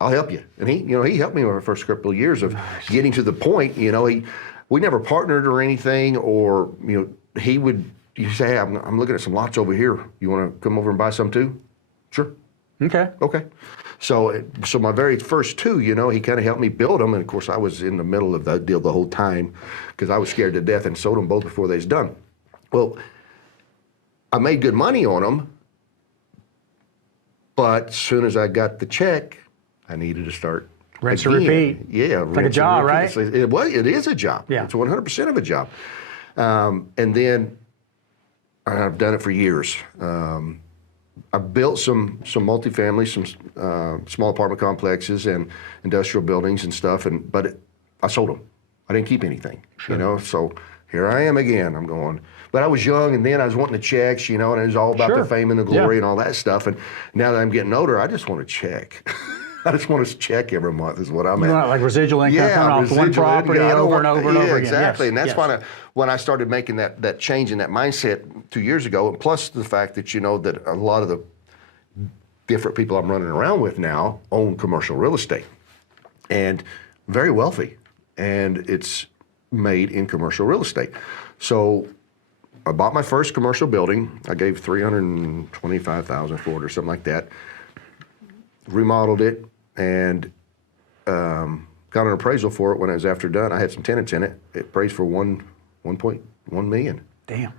I'll help you. And he helped me over the first couple of years of getting to the point. We never partnered or anything, or he would. You say, hey, I'm looking at some lots over here. You want to come over and buy some too? Sure. Okay. So my very first two, he kind of helped me build them, and of course I was in the middle of that deal the whole time because I was scared to death and sold them both before they was done. Well, I made good money on them, but as soon as I got the check, I needed to start. Rinse and repeat. Yeah, it's like a job, right? It is a job. Yeah, it's 100% of a job. And then I've done it for years. I built some multifamily, some small apartment complexes and industrial buildings and stuff, but I sold them. I didn't keep anything, So here I am again. I'm going, but I was young, and then I was wanting the checks, and it was all about the fame and the glory and all that stuff. And now that I'm getting older, I just want to check. I just want to check every month is what I'm at. You want like residual income coming off one property over and over and over again. Exactly. Yes. And that's when I started making that change in that mindset 2 years ago, and plus the fact that that a lot of the different people I'm running around with now own commercial real estate and very wealthy, and it's made in commercial real estate. So I bought my first commercial building. I gave $325,000 for it or something like that. Remodeled it and got an appraisal for it when I was after done. I had some tenants in it. It appraised for $1.1 million. Damn.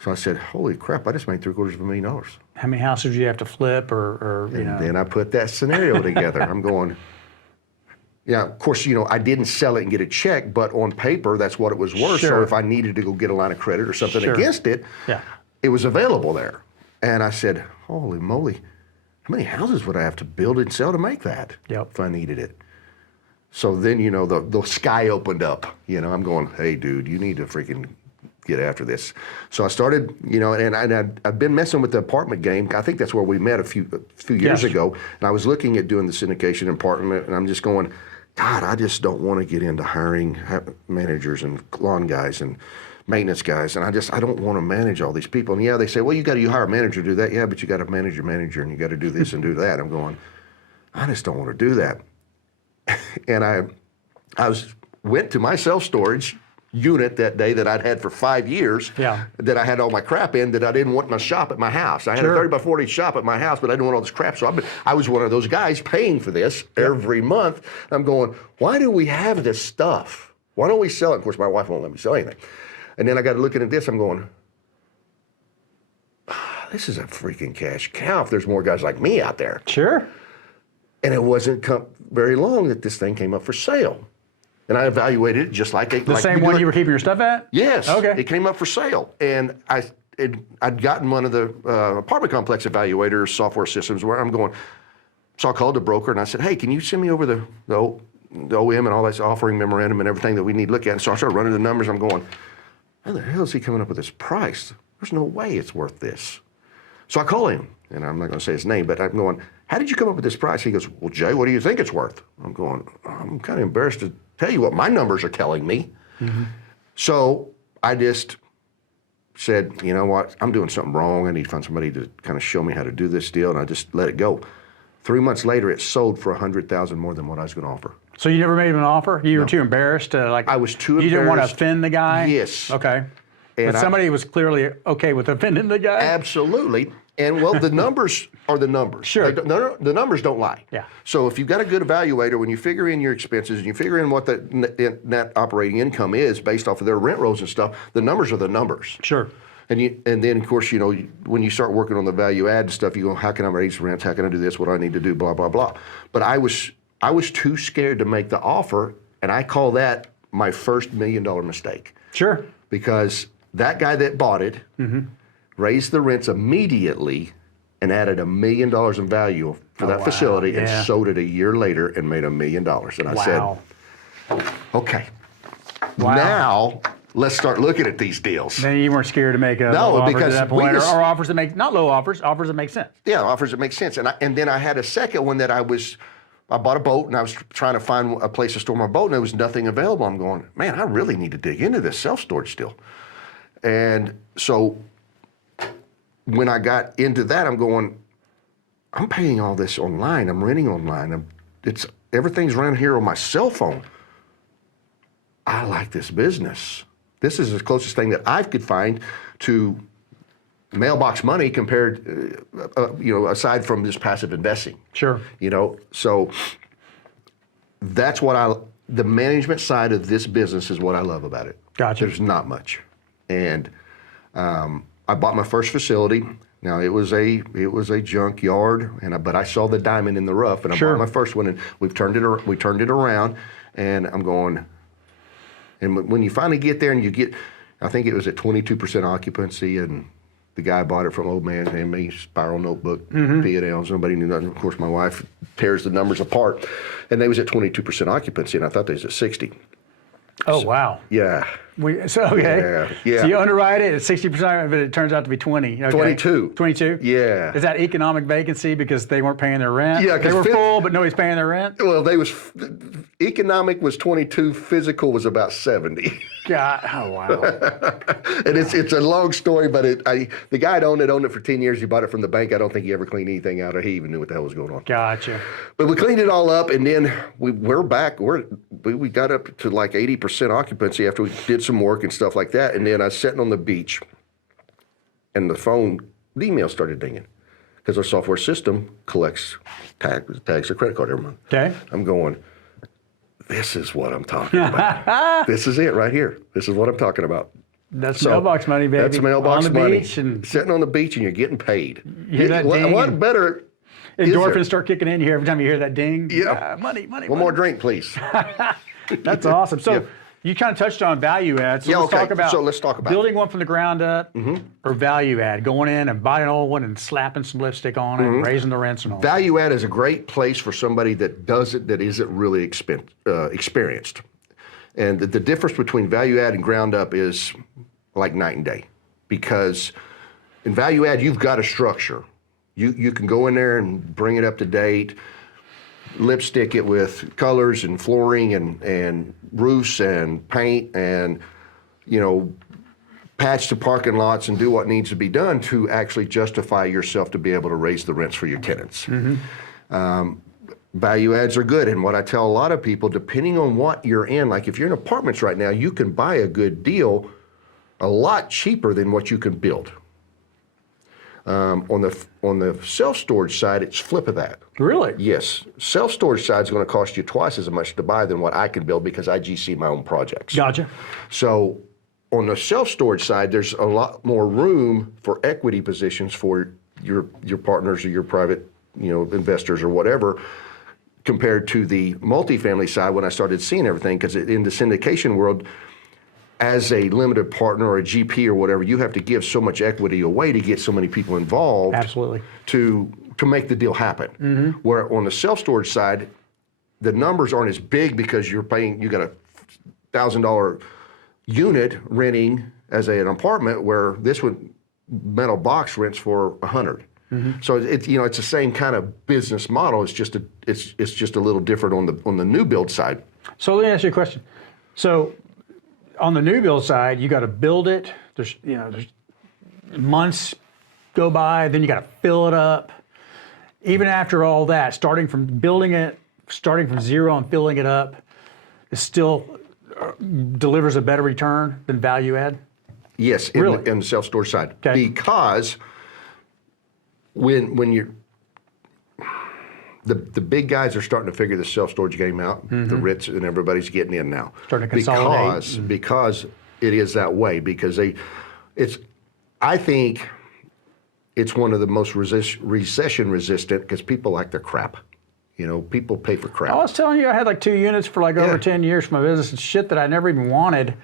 So I said, holy crap, I just made $750,000. How many houses do you have to flip or Then I put that scenario together. I'm going, of course, I didn't sell it and get a check, but on paper, that's what it was worth. Sure. So if I needed to go get a line of credit or something against it, it was available there. And I said, holy moly, how many houses would I have to build and sell to make that if I needed it? So then, the sky opened up. I'm going, hey, dude, you need to freaking get after this. So I started, and I've been messing with the apartment game. I think that's where we met a few years ago. And I was looking at doing the syndication apartment, and I'm just going, God, I just don't want to get into hiring managers and lawn guys and maintenance guys, and I don't want to manage all these people. And they say, well, you hire a manager to do that. Yeah, but you got to manage your manager, and you got to do this and do that. I'm going, I just don't want to do that. And I went to my self-storage unit that day that I'd had for 5 years, that I had all my crap in, that I didn't want my shop at my house. I had a 30 by 40 shop at my house, but I didn't want all this crap. So I was one of those guys paying for this every month. I'm going, why do we have this stuff? Why don't we sell it? Of course, my wife won't let me sell anything. And then I got to looking at this, I'm going, this is a freaking cash cow if there's more guys like me out there. Sure. And it wasn't very long that this thing came up for sale. And I evaluated it just like the same one you were keeping your stuff at? Yes. Okay. It came up for sale. And I'd gotten one of the apartment complex evaluators software systems where I'm going, so I called the broker and I said, hey, can you send me over the OM and all that offering memorandum and everything that we need to look at? And so I started running the numbers. I'm going, how the hell is he coming up with this price? There's no way it's worth this. So I call him, and I'm not going to say his name, but I'm going, how did you come up with this price? He goes, well, Jay, what do you think it's worth? I'm going, I'm kind of embarrassed to tell you what my numbers are telling me. Mm-hmm. So I just said, you know what, I'm doing something wrong. I need to find somebody to kind of show me how to do this deal, and I just let it go. 3 months later, it sold for $100,000 more than what I was going to offer. So you never made him an offer? You were too embarrassed to I was too embarrassed. You didn't want to offend the guy? Yes. Okay. And but somebody was clearly okay with offending the guy? Absolutely. And the numbers are the numbers. Sure. The numbers don't lie. Yeah. So if you've got a good evaluator, when you figure in your expenses and you figure in what the net operating income is based off of their rent rolls and stuff, the numbers are the numbers. Sure. And then of course, when you start working on the value add and stuff, you go, how can I raise rents? How can I do this? What do I need to do? Blah, blah, blah. But I was too scared to make the offer, and I call that my first $1 million mistake. Sure. Because that guy that bought it raised the rents immediately and added $1 million in value for that facility and sold it a year later and made $1 million. And I said, okay, now let's start looking at these deals. Then you weren't scared to make a No, low offers because at that we point, just- or offers that make, not low offers that make sense. Yeah, offers that make sense. And then I had a second one that I bought a boat and I was trying to find a place to store my boat and there was nothing available. I'm going, man, I really need to dig into this self-storage still. And so when I got into that, I'm going, I'm paying all this online. I'm renting online. Everything's running here on my cell phone. I like this business. This is the closest thing that I could find to mailbox money compared, aside from this passive investing. Sure. So that's what the management side of this business is what I love about it. Gotcha. There's not much. And I bought my first facility. Now it was a junkyard, but I saw the diamond in the rough, and I bought my first one, and we turned it around, and I'm going. And when you finally get there, and I think it was at 22% occupancy, and the guy bought it from old man and me, spiral notebook, P&Ls. Nobody knew nothing. Of course, my wife tears the numbers apart, and they was at 22% occupancy, and I thought they was at 60. Oh, wow. Yeah. Okay. Yeah. So you underwrite it at 60%, but it turns out to be 20. Okay. 22. 22? Yeah. Is that economic vacancy because they weren't paying their rent? Yeah, they were full, but nobody's paying their rent? Well, economic was 22, physical was about 70. God, oh, wow. And it's a long story, but the guy that owned it for 10 years. He bought it from the bank. I don't think he ever cleaned anything out, or he even knew what the hell was going on. Gotcha. But we cleaned it all up, and then we're back. We got up to like 80% occupancy after we did some work and stuff like that. And then I was sitting on the beach, and the email started dinging because our software system collects tags a credit card every month. Okay. I'm going, this is what I'm talking about. This is it right here. This is what I'm talking about. That's mailbox money, baby. That's mailbox on the money. Beach and sitting on the beach and you're getting paid. You hear that ding what and better? endorphins start kicking in here every time you hear that ding. Yeah. Money. One more drink, please. That's awesome. So you kind of touched on value add. So let's talk about building one from the ground up or value add, going in and buying an old one and slapping some lipstick on it and raising the rents and all. Value add is a great place for somebody that does it that isn't really experienced. And the difference between value add and ground up is like night and day. Because in value add, you've got a structure. You can go in there and bring it up to date, lipstick it with colors and flooring and roofs and paint and, patch the parking lots and do what needs to be done to actually justify yourself to be able to raise the rents for your tenants. Value adds are good. And what I tell a lot of people, depending on what you're in, like if you're in apartments right now, you can buy a good deal a lot cheaper than what you can build. On the self-storage side, it's flip of that. Really? Yes. Self-storage side is going to cost you twice as much to buy than what I can build because I GC my own projects. Gotcha. So on the self-storage side, there's a lot more room for equity positions for your partners or your private investors or whatever compared to the multifamily side when I started seeing everything, because in the syndication world, as a limited partner or a GP or whatever, you have to give so much equity away to get so many people involved. Absolutely. To make the deal happen. Where on the self-storage side, the numbers aren't as big because you got a $1,000 unit renting as an apartment, where this metal box rents for $100. So it's the same kind of business model. It's just a little different on the new build side. So let me ask you a question. So on the new build side, you got to build it. There's months go by, then you got to fill it up. Even after all that, starting from zero and filling it up, it still delivers a better return than value add. Yes, Really? in the self-storage side, Okay. because when you're the big guys are starting to figure the self-storage game out. The REITs and everybody's getting in now. Starting to consolidate. Because it is that way. Because I think it's one of the most recession resistant because people like their crap. People pay for crap. I was telling you, I had like 2 units for like over 10 years for my business and shit that I never even wanted.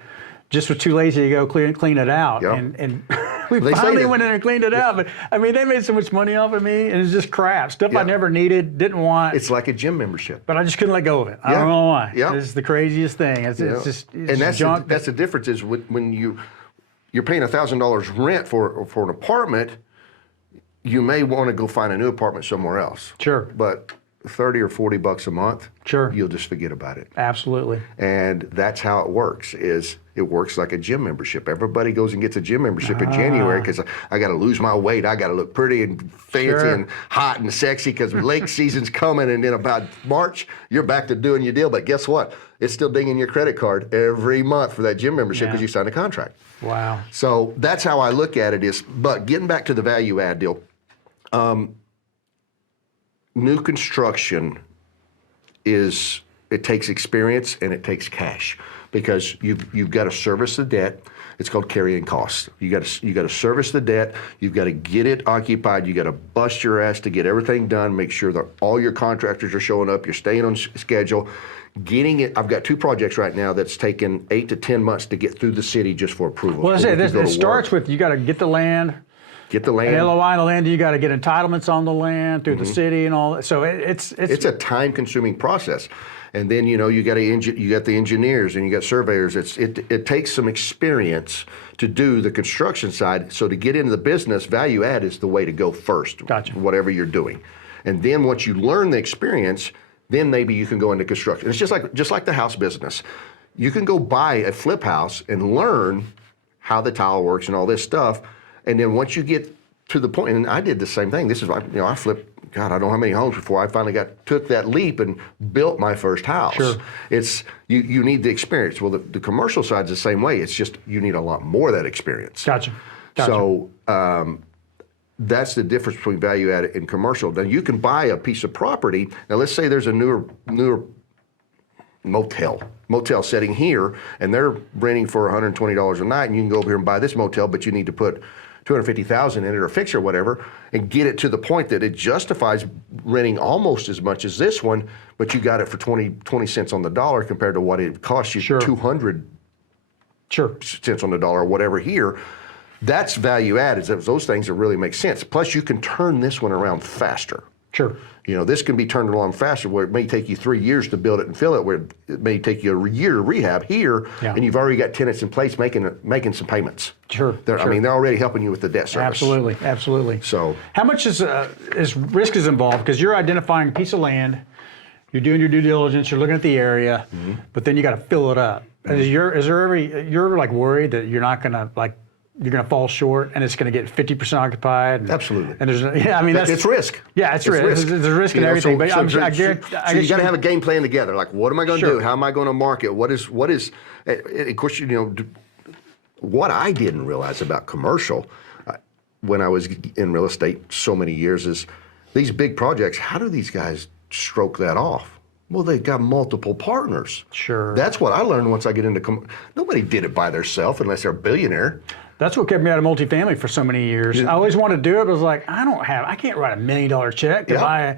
Just was too lazy to go clean it out. Yep. And We They say finally that- went in and cleaned it out. But I mean, they made so much money off of me, and it's just crap stuff I Yeah. never needed, didn't want. It's like a gym membership. But I just couldn't let go of it. I Yeah. don't know why. Yeah. It's the craziest thing. It's just And that's junk. that's the difference is when you're paying $1,000 rent for an apartment, you may want to go find a new apartment somewhere else. Sure. But 30 or 40 bucks a month, Sure. you'll just forget about it. Absolutely. And that's how it works. It works like a gym membership. Everybody goes and gets a gym membership in January because I got to lose my weight. I got to look pretty and fancy Sure. and hot and sexy because lake season's coming. And then about March, you're back to doing your deal. But guess what? It's still dinging your credit card every month for that gym membership because Yeah. you signed a contract. Wow. So that's how I look at it. But getting back to the value add deal, new construction it takes experience and it takes cash because you've got to service the debt. It's called carrying costs. You got to service the debt. You've got to get it occupied. You got to bust your ass to get everything done. Make sure that all your contractors are showing up. You're staying on schedule. Getting it. I've got 2 projects right now that's taken 8 to 10 months to get through the city just for approval. Well, I say Before we can this. go It to starts work. with you got to get the land. Get the An land. LOI on the land, you got to get entitlements on the land through the city and all that. So it's It's a time-consuming process, and then you got the engineers and you got surveyors. It takes some experience to do the construction side. So to get into the business, value add is the way to go first. Gotcha. Whatever you're doing, and then once you learn the experience, then maybe you can go into construction. It's just like the house business. You can go buy a flip house and learn how the tile works and all this stuff. And then once you get to the point, and I did the same thing. This is I flipped, God, I don't know how many homes before I finally took that leap and built my first house. Sure. It's you need the experience. Well, the commercial side's the same way. It's just you need a lot more of that experience. Gotcha. So that's the difference between value added and commercial. Now you can buy a piece of property. Now let's say there's a newer motel setting here, and they're renting for $120 a night, and you can go over here and buy this motel, but you need to put $250,000 in it or fix or whatever, and get it to the point that it justifies renting almost as much as this one, but you got it for 20 cents on the dollar compared to what it costs you Sure. 200 sure. cents on the dollar or whatever here. That's value added. Those things that really make sense. Plus, you can turn this one around faster. Sure. This can be turned along faster, where it may take you 3 years to build it and fill it, where it may take you a year to rehab here, Yeah. and you've already got tenants in place making some payments. Sure. I sure. mean, they're already helping you with the debt service. Absolutely. Absolutely. So, How much is risk is involved? Because you're identifying a piece of land, you're doing your due diligence, you're looking at the area, but then you got to fill it up. You're like worried that you're not gonna you're gonna fall short and it's gonna get 50% occupied? And, Absolutely. And there's it's risk. Yeah, it's risk. There's risk in everything. But I guarantee. So you got to have a game plan together. Like, what am I going to Sure. do? How am I going to market? What is? Of course, what I didn't realize about commercial when I was in real estate so many years is these big projects. How do these guys stroke that off? Well, they've got multiple partners. Sure. That's what I learned once I get into nobody did it by themselves unless they're a billionaire. That's what kept me out of multifamily for so many years. I always wanted to do it, but I was like, I can't write $1 million check to buy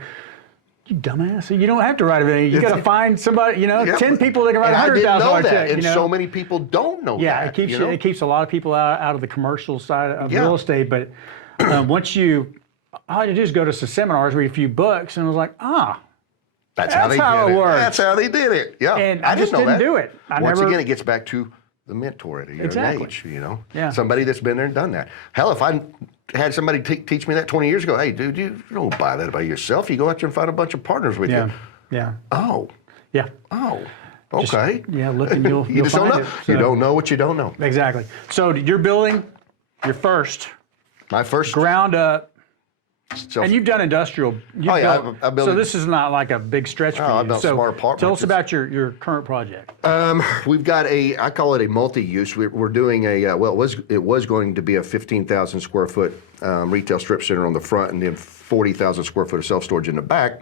you dumbass. You don't have to write a million. You got to find somebody, 10 people that can write $100,000 check. And so many people don't know that. Yeah, it keeps a lot of people out of the commercial side of real estate. But once all you do is go to some seminars, read a few books, and I was like, That's how it works. That's how they did it. Yeah, And I just didn't do it. Once again, it gets back to the mentor at a young age. Yeah. Somebody that's been there and done that. Hell, if I had somebody teach me that 20 years ago, hey, dude, you don't buy that by yourself. You go out there and find a bunch of partners with you. Yeah. Oh. Yeah. Oh. Okay. Look and you'll you just find don't know. it. So, you don't know what you don't know. Exactly. So you're building your first My first ground up. self- And you've done industrial. I built so it- this is not like a big stretch for you. I built smart apartments. Tell us about your current project. We've got I call it a multi-use. We're doing it was going to be a 15,000 square foot retail strip center on the front and then 40,000 square foot of self-storage in the back.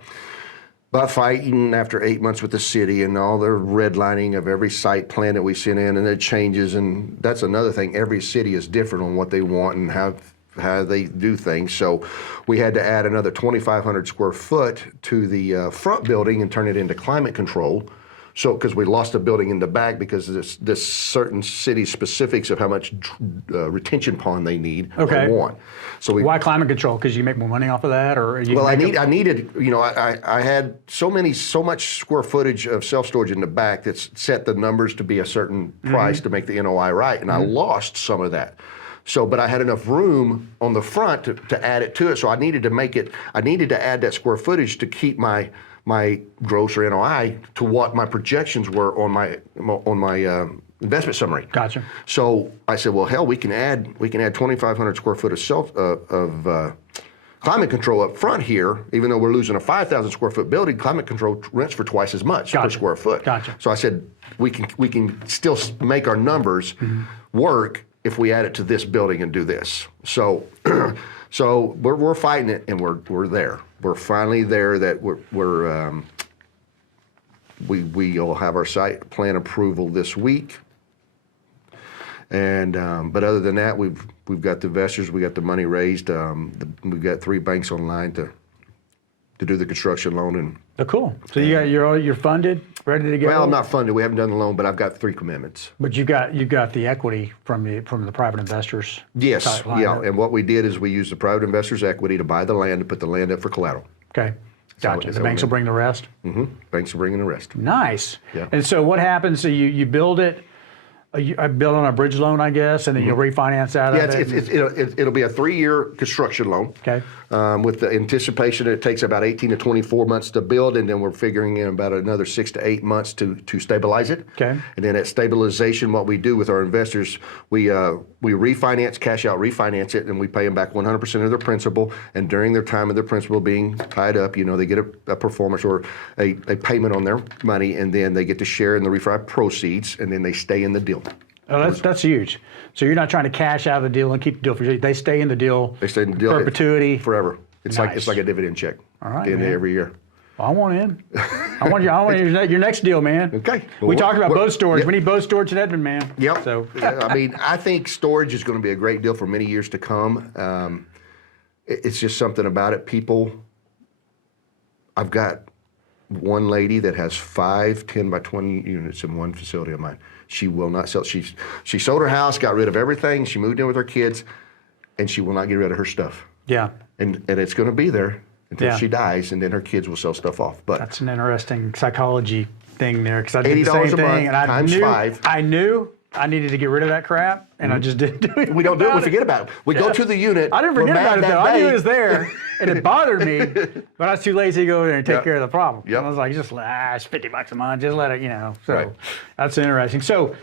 But fighting after 8 months with the city and all the redlining of every site plan that we sent in and it changes, and that's another thing. Every city is different on what they want and how they do things. So we had to add another 2,500 square foot to the front building and turn it into climate control. So, because we lost a building in the back because of this certain city specifics of how much retention pond they need or want. So why climate control? Because you make more money off of that, or I needed, you know, I had so much square footage of self-storage in the back that's set the numbers to be a certain price to make the NOI right, and I lost some of that. So, but I had enough room on the front to add it to it. So I needed to add that square footage to keep my gross or NOI to what my projections were on my investment summary. Gotcha. So I said, well, hell, we can add 2,500 square foot of climate control up front here, even though we're losing a 5,000 square foot building. Climate control rents for twice as much per square foot. Gotcha. So I said, we can still make our numbers work if we add it to this building and do this. So, so we're fighting it, and we're there. We're finally there. That we'll have our site plan approval this week. And but other than that, we've got the investors, we got the money raised. We've got 3 banks online to do the construction loan. And oh, cool. So you're funded, ready to go. Well, I'm not funded. We haven't done the loan, but I've got 3 commitments. But you got the equity from the private investors. Yes, yeah. And what we did is we used the private investors' equity to buy the land, to put the land up for collateral. Okay. Gotcha. The banks will bring the rest. Banks are bringing the rest. Nice. Yeah. And so what happens? So you build it. I build on a bridge loan, I guess, and then you'll refinance out of it. Yeah, it'll be a 3-year construction loan. Okay. With the anticipation it takes about 18 to 24 months to build, and then we're figuring in about another 6 to 8 months to stabilize it. Okay. And then at stabilization, what we do with our investors, we refinance, cash out, refinance it, and we pay them back 100% of their principal. And during their time of their principal being tied up, you know, they get a performance or a payment on their money, and then they get to share in the refi proceeds, and then they stay in the deal. Oh, that's huge. So you're not trying to cash out of the deal and keep the deal for you. They stay in the deal. They stay in the deal perpetuity forever. It's nice. like a dividend check. All right, at the end of every year. Well, I want in. I want your next deal, man. Okay. Well, we talked about boat storage. Yep. We need boat storage in Edmond, man. Yep. So I mean, I think storage is going to be a great deal for many years to come. It's just something about it. People, I've got one lady that has 5 10 by 20 units in one facility of mine. She will not sell. She sold her house, got rid of everything. She moved in with her kids, and she will not get rid of her stuff. Yeah. And it's going to be there until she dies, and then her kids will sell stuff off. But that's an interesting psychology thing there, because I did the $80 same a month thing, and times 5. I knew I needed to get rid of that crap, and I just didn't do it. We don't do it. We forget about it. We go to the unit. I didn't forget about it though. I knew it was there, and it bothered me, but I was too lazy to go there and take care of the problem. Yep. I was like, just it's $50 a month. Just let it, you know. So that's interesting. So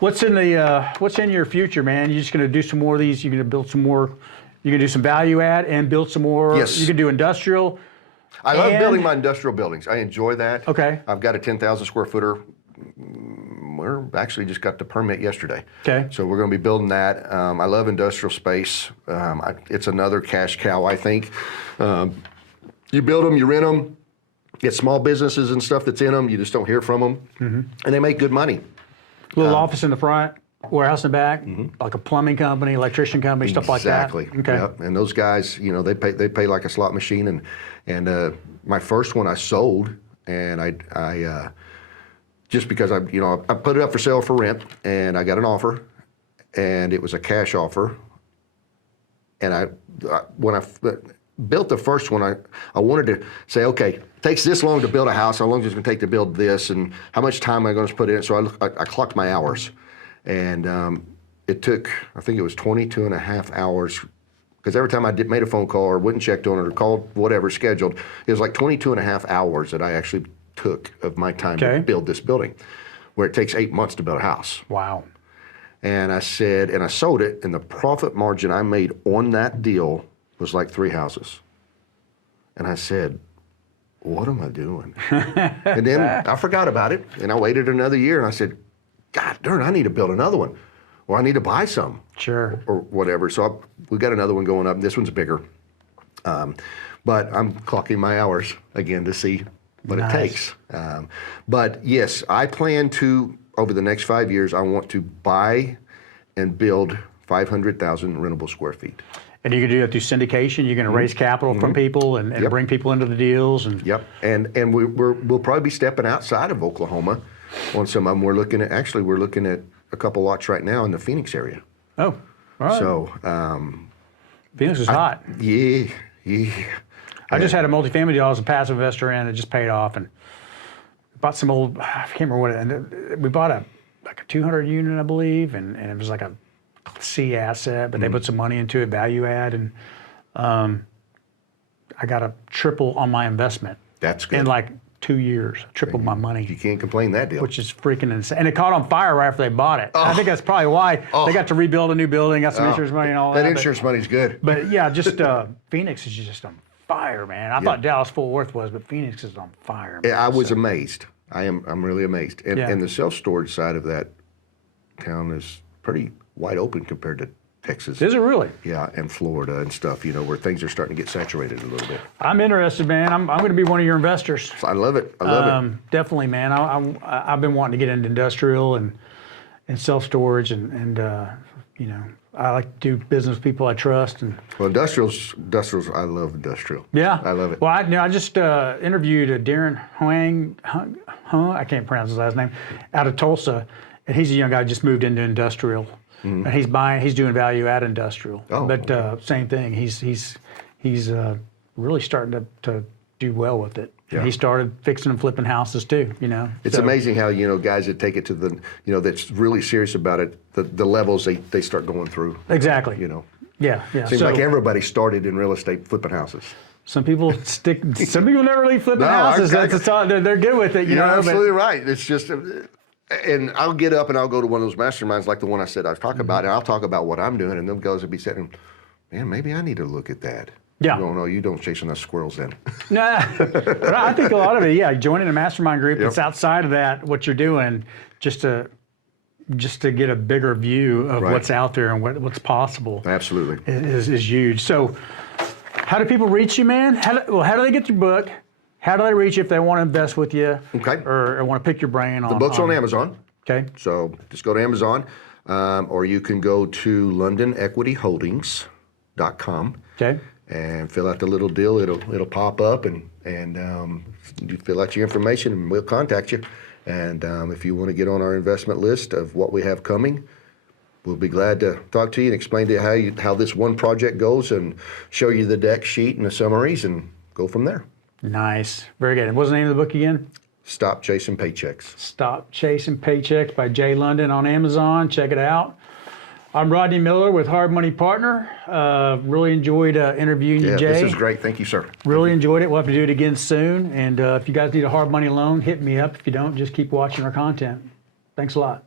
what's in your future, man? You're just going to do some more of these. You're going to build some more. You're going to do some value add and build some more. Yes. You can do industrial. I love building my industrial buildings. I enjoy that. Okay. I've got a 10,000 square footer. We're actually just got the permit yesterday. Okay. So we're going to be building that. I love industrial space. It's another cash cow, I think. You build them, you rent them, get small businesses and stuff that's in them. You just don't hear from them. And they make good money. Little office in the front, warehouse in the back, like a plumbing company, electrician company, stuff like that. Exactly. Okay. Yep. And those guys, you know, they pay like a slot machine. And my first one I sold, and I just because I put it up for sale for rent, and I got an offer, and it was a cash offer. And when I built the first one, I wanted to say, okay, it takes this long to build a house. How long is it going to take to build this, and how much time am I going to put in it? So I clocked my hours, and it took, I think it was 22 and a half hours, because every time I made a phone call or went and checked on it or called whatever scheduled, it was like 22 and a half hours that I actually took of my time to build this building, where it takes 8 months to build a house. Wow. And I said, and I sold it, and the profit margin I made on that deal was like 3 houses. And I said, what am I doing? And then I forgot about it, and I waited another year, and I said, God darn, I need to build another one, or I need to buy some. Sure. Or whatever. So we got another one going up. This one's bigger. But I'm clocking my hours again to see what it takes. But yes, I plan to, over the next 5 years, I want to buy and build 500,000 rentable square feet. And you can do that through syndication. You're going to raise capital from people and bring people into the deals. And and we'll probably be stepping outside of Oklahoma on some of them. We're looking at a couple lots right now in the Phoenix area. Oh, all right. So, Phoenix is hot. yeah. I just had a multifamily deal as a passive investor in. It just paid off, and bought some old. I can't remember what it. And we bought a 200 unit, I believe, and it was like a C asset, but they put some money into it, value add, and I got a triple on my investment. That's good. In like 2 years, tripled my money. You can't complain that deal. Which is freaking insane. And it caught on fire right after they bought it. I think that's probably why they got to rebuild a new building, got some insurance money and all that. That insurance money's good. But yeah, just Phoenix is just on fire, man. I thought Dallas-Fort Worth was, but Phoenix is on fire, man. I was amazed. I'm really amazed. And the self-storage side of that town is pretty wide open compared to Texas. Is it really? Yeah, and Florida and stuff, where things are starting to get saturated a little bit. I'm interested, man. I'm going to be one of your investors. I love it. I love it. Definitely, man. I've been wanting to get into industrial and self-storage and I like to do business with people I trust. And Well, industrials, I love industrial. yeah, I love it. Well, I just interviewed Darren Huang, I can't pronounce his last name, out of Tulsa, and he's a young guy who just moved into industrial, and he's doing value add industrial. Oh, but same thing, he's really starting to do well with it. Yeah. He started fixing and flipping houses too. It's amazing how guys that take it to the that's really serious about it, the levels they start going through. Exactly. Yeah. Seems like everybody started in real estate flipping houses. Some people stick. Some people never leave flipping houses. They're good with it. You're absolutely right. It's just, and I'll get up and I'll go to one of those masterminds like the one I said I've talked about, and I'll talk about what I'm doing, and them guys will be sitting, man, maybe I need to look at that. Yeah. No, you don't chase enough squirrels then. Nah, but I think a lot of it, joining a mastermind group that's outside of that, what you're doing, just to get a bigger view of what's out there and what's possible. Absolutely. Is huge. So how do people reach you, man? How do they get your book? How do they reach you if they want to invest with you? Okay. Or want to pick your brain on The book's on Amazon. Okay. So just go to Amazon, or you can go to LondonEquityHoldings.com. Okay. And fill out the little deal. It'll pop up, and you fill out your information, and we'll contact you. And if you want to get on our investment list of what we have coming, we'll be glad to talk to you and explain to you how this one project goes, and show you the deck sheet and the summaries, and go from there. Nice, very good. And what's the name of the book again? Stop Chasing Paychecks. Stop Chasing Paychecks by Jay London on Amazon. Check it out. I'm Rodney Miller with Hard Money Partner. Really enjoyed interviewing you, Jay. This is great. Thank you, sir. Really enjoyed it. We'll have to do it again soon. And if you guys need a hard money loan, hit me up. If you don't, just keep watching our content. Thanks a lot.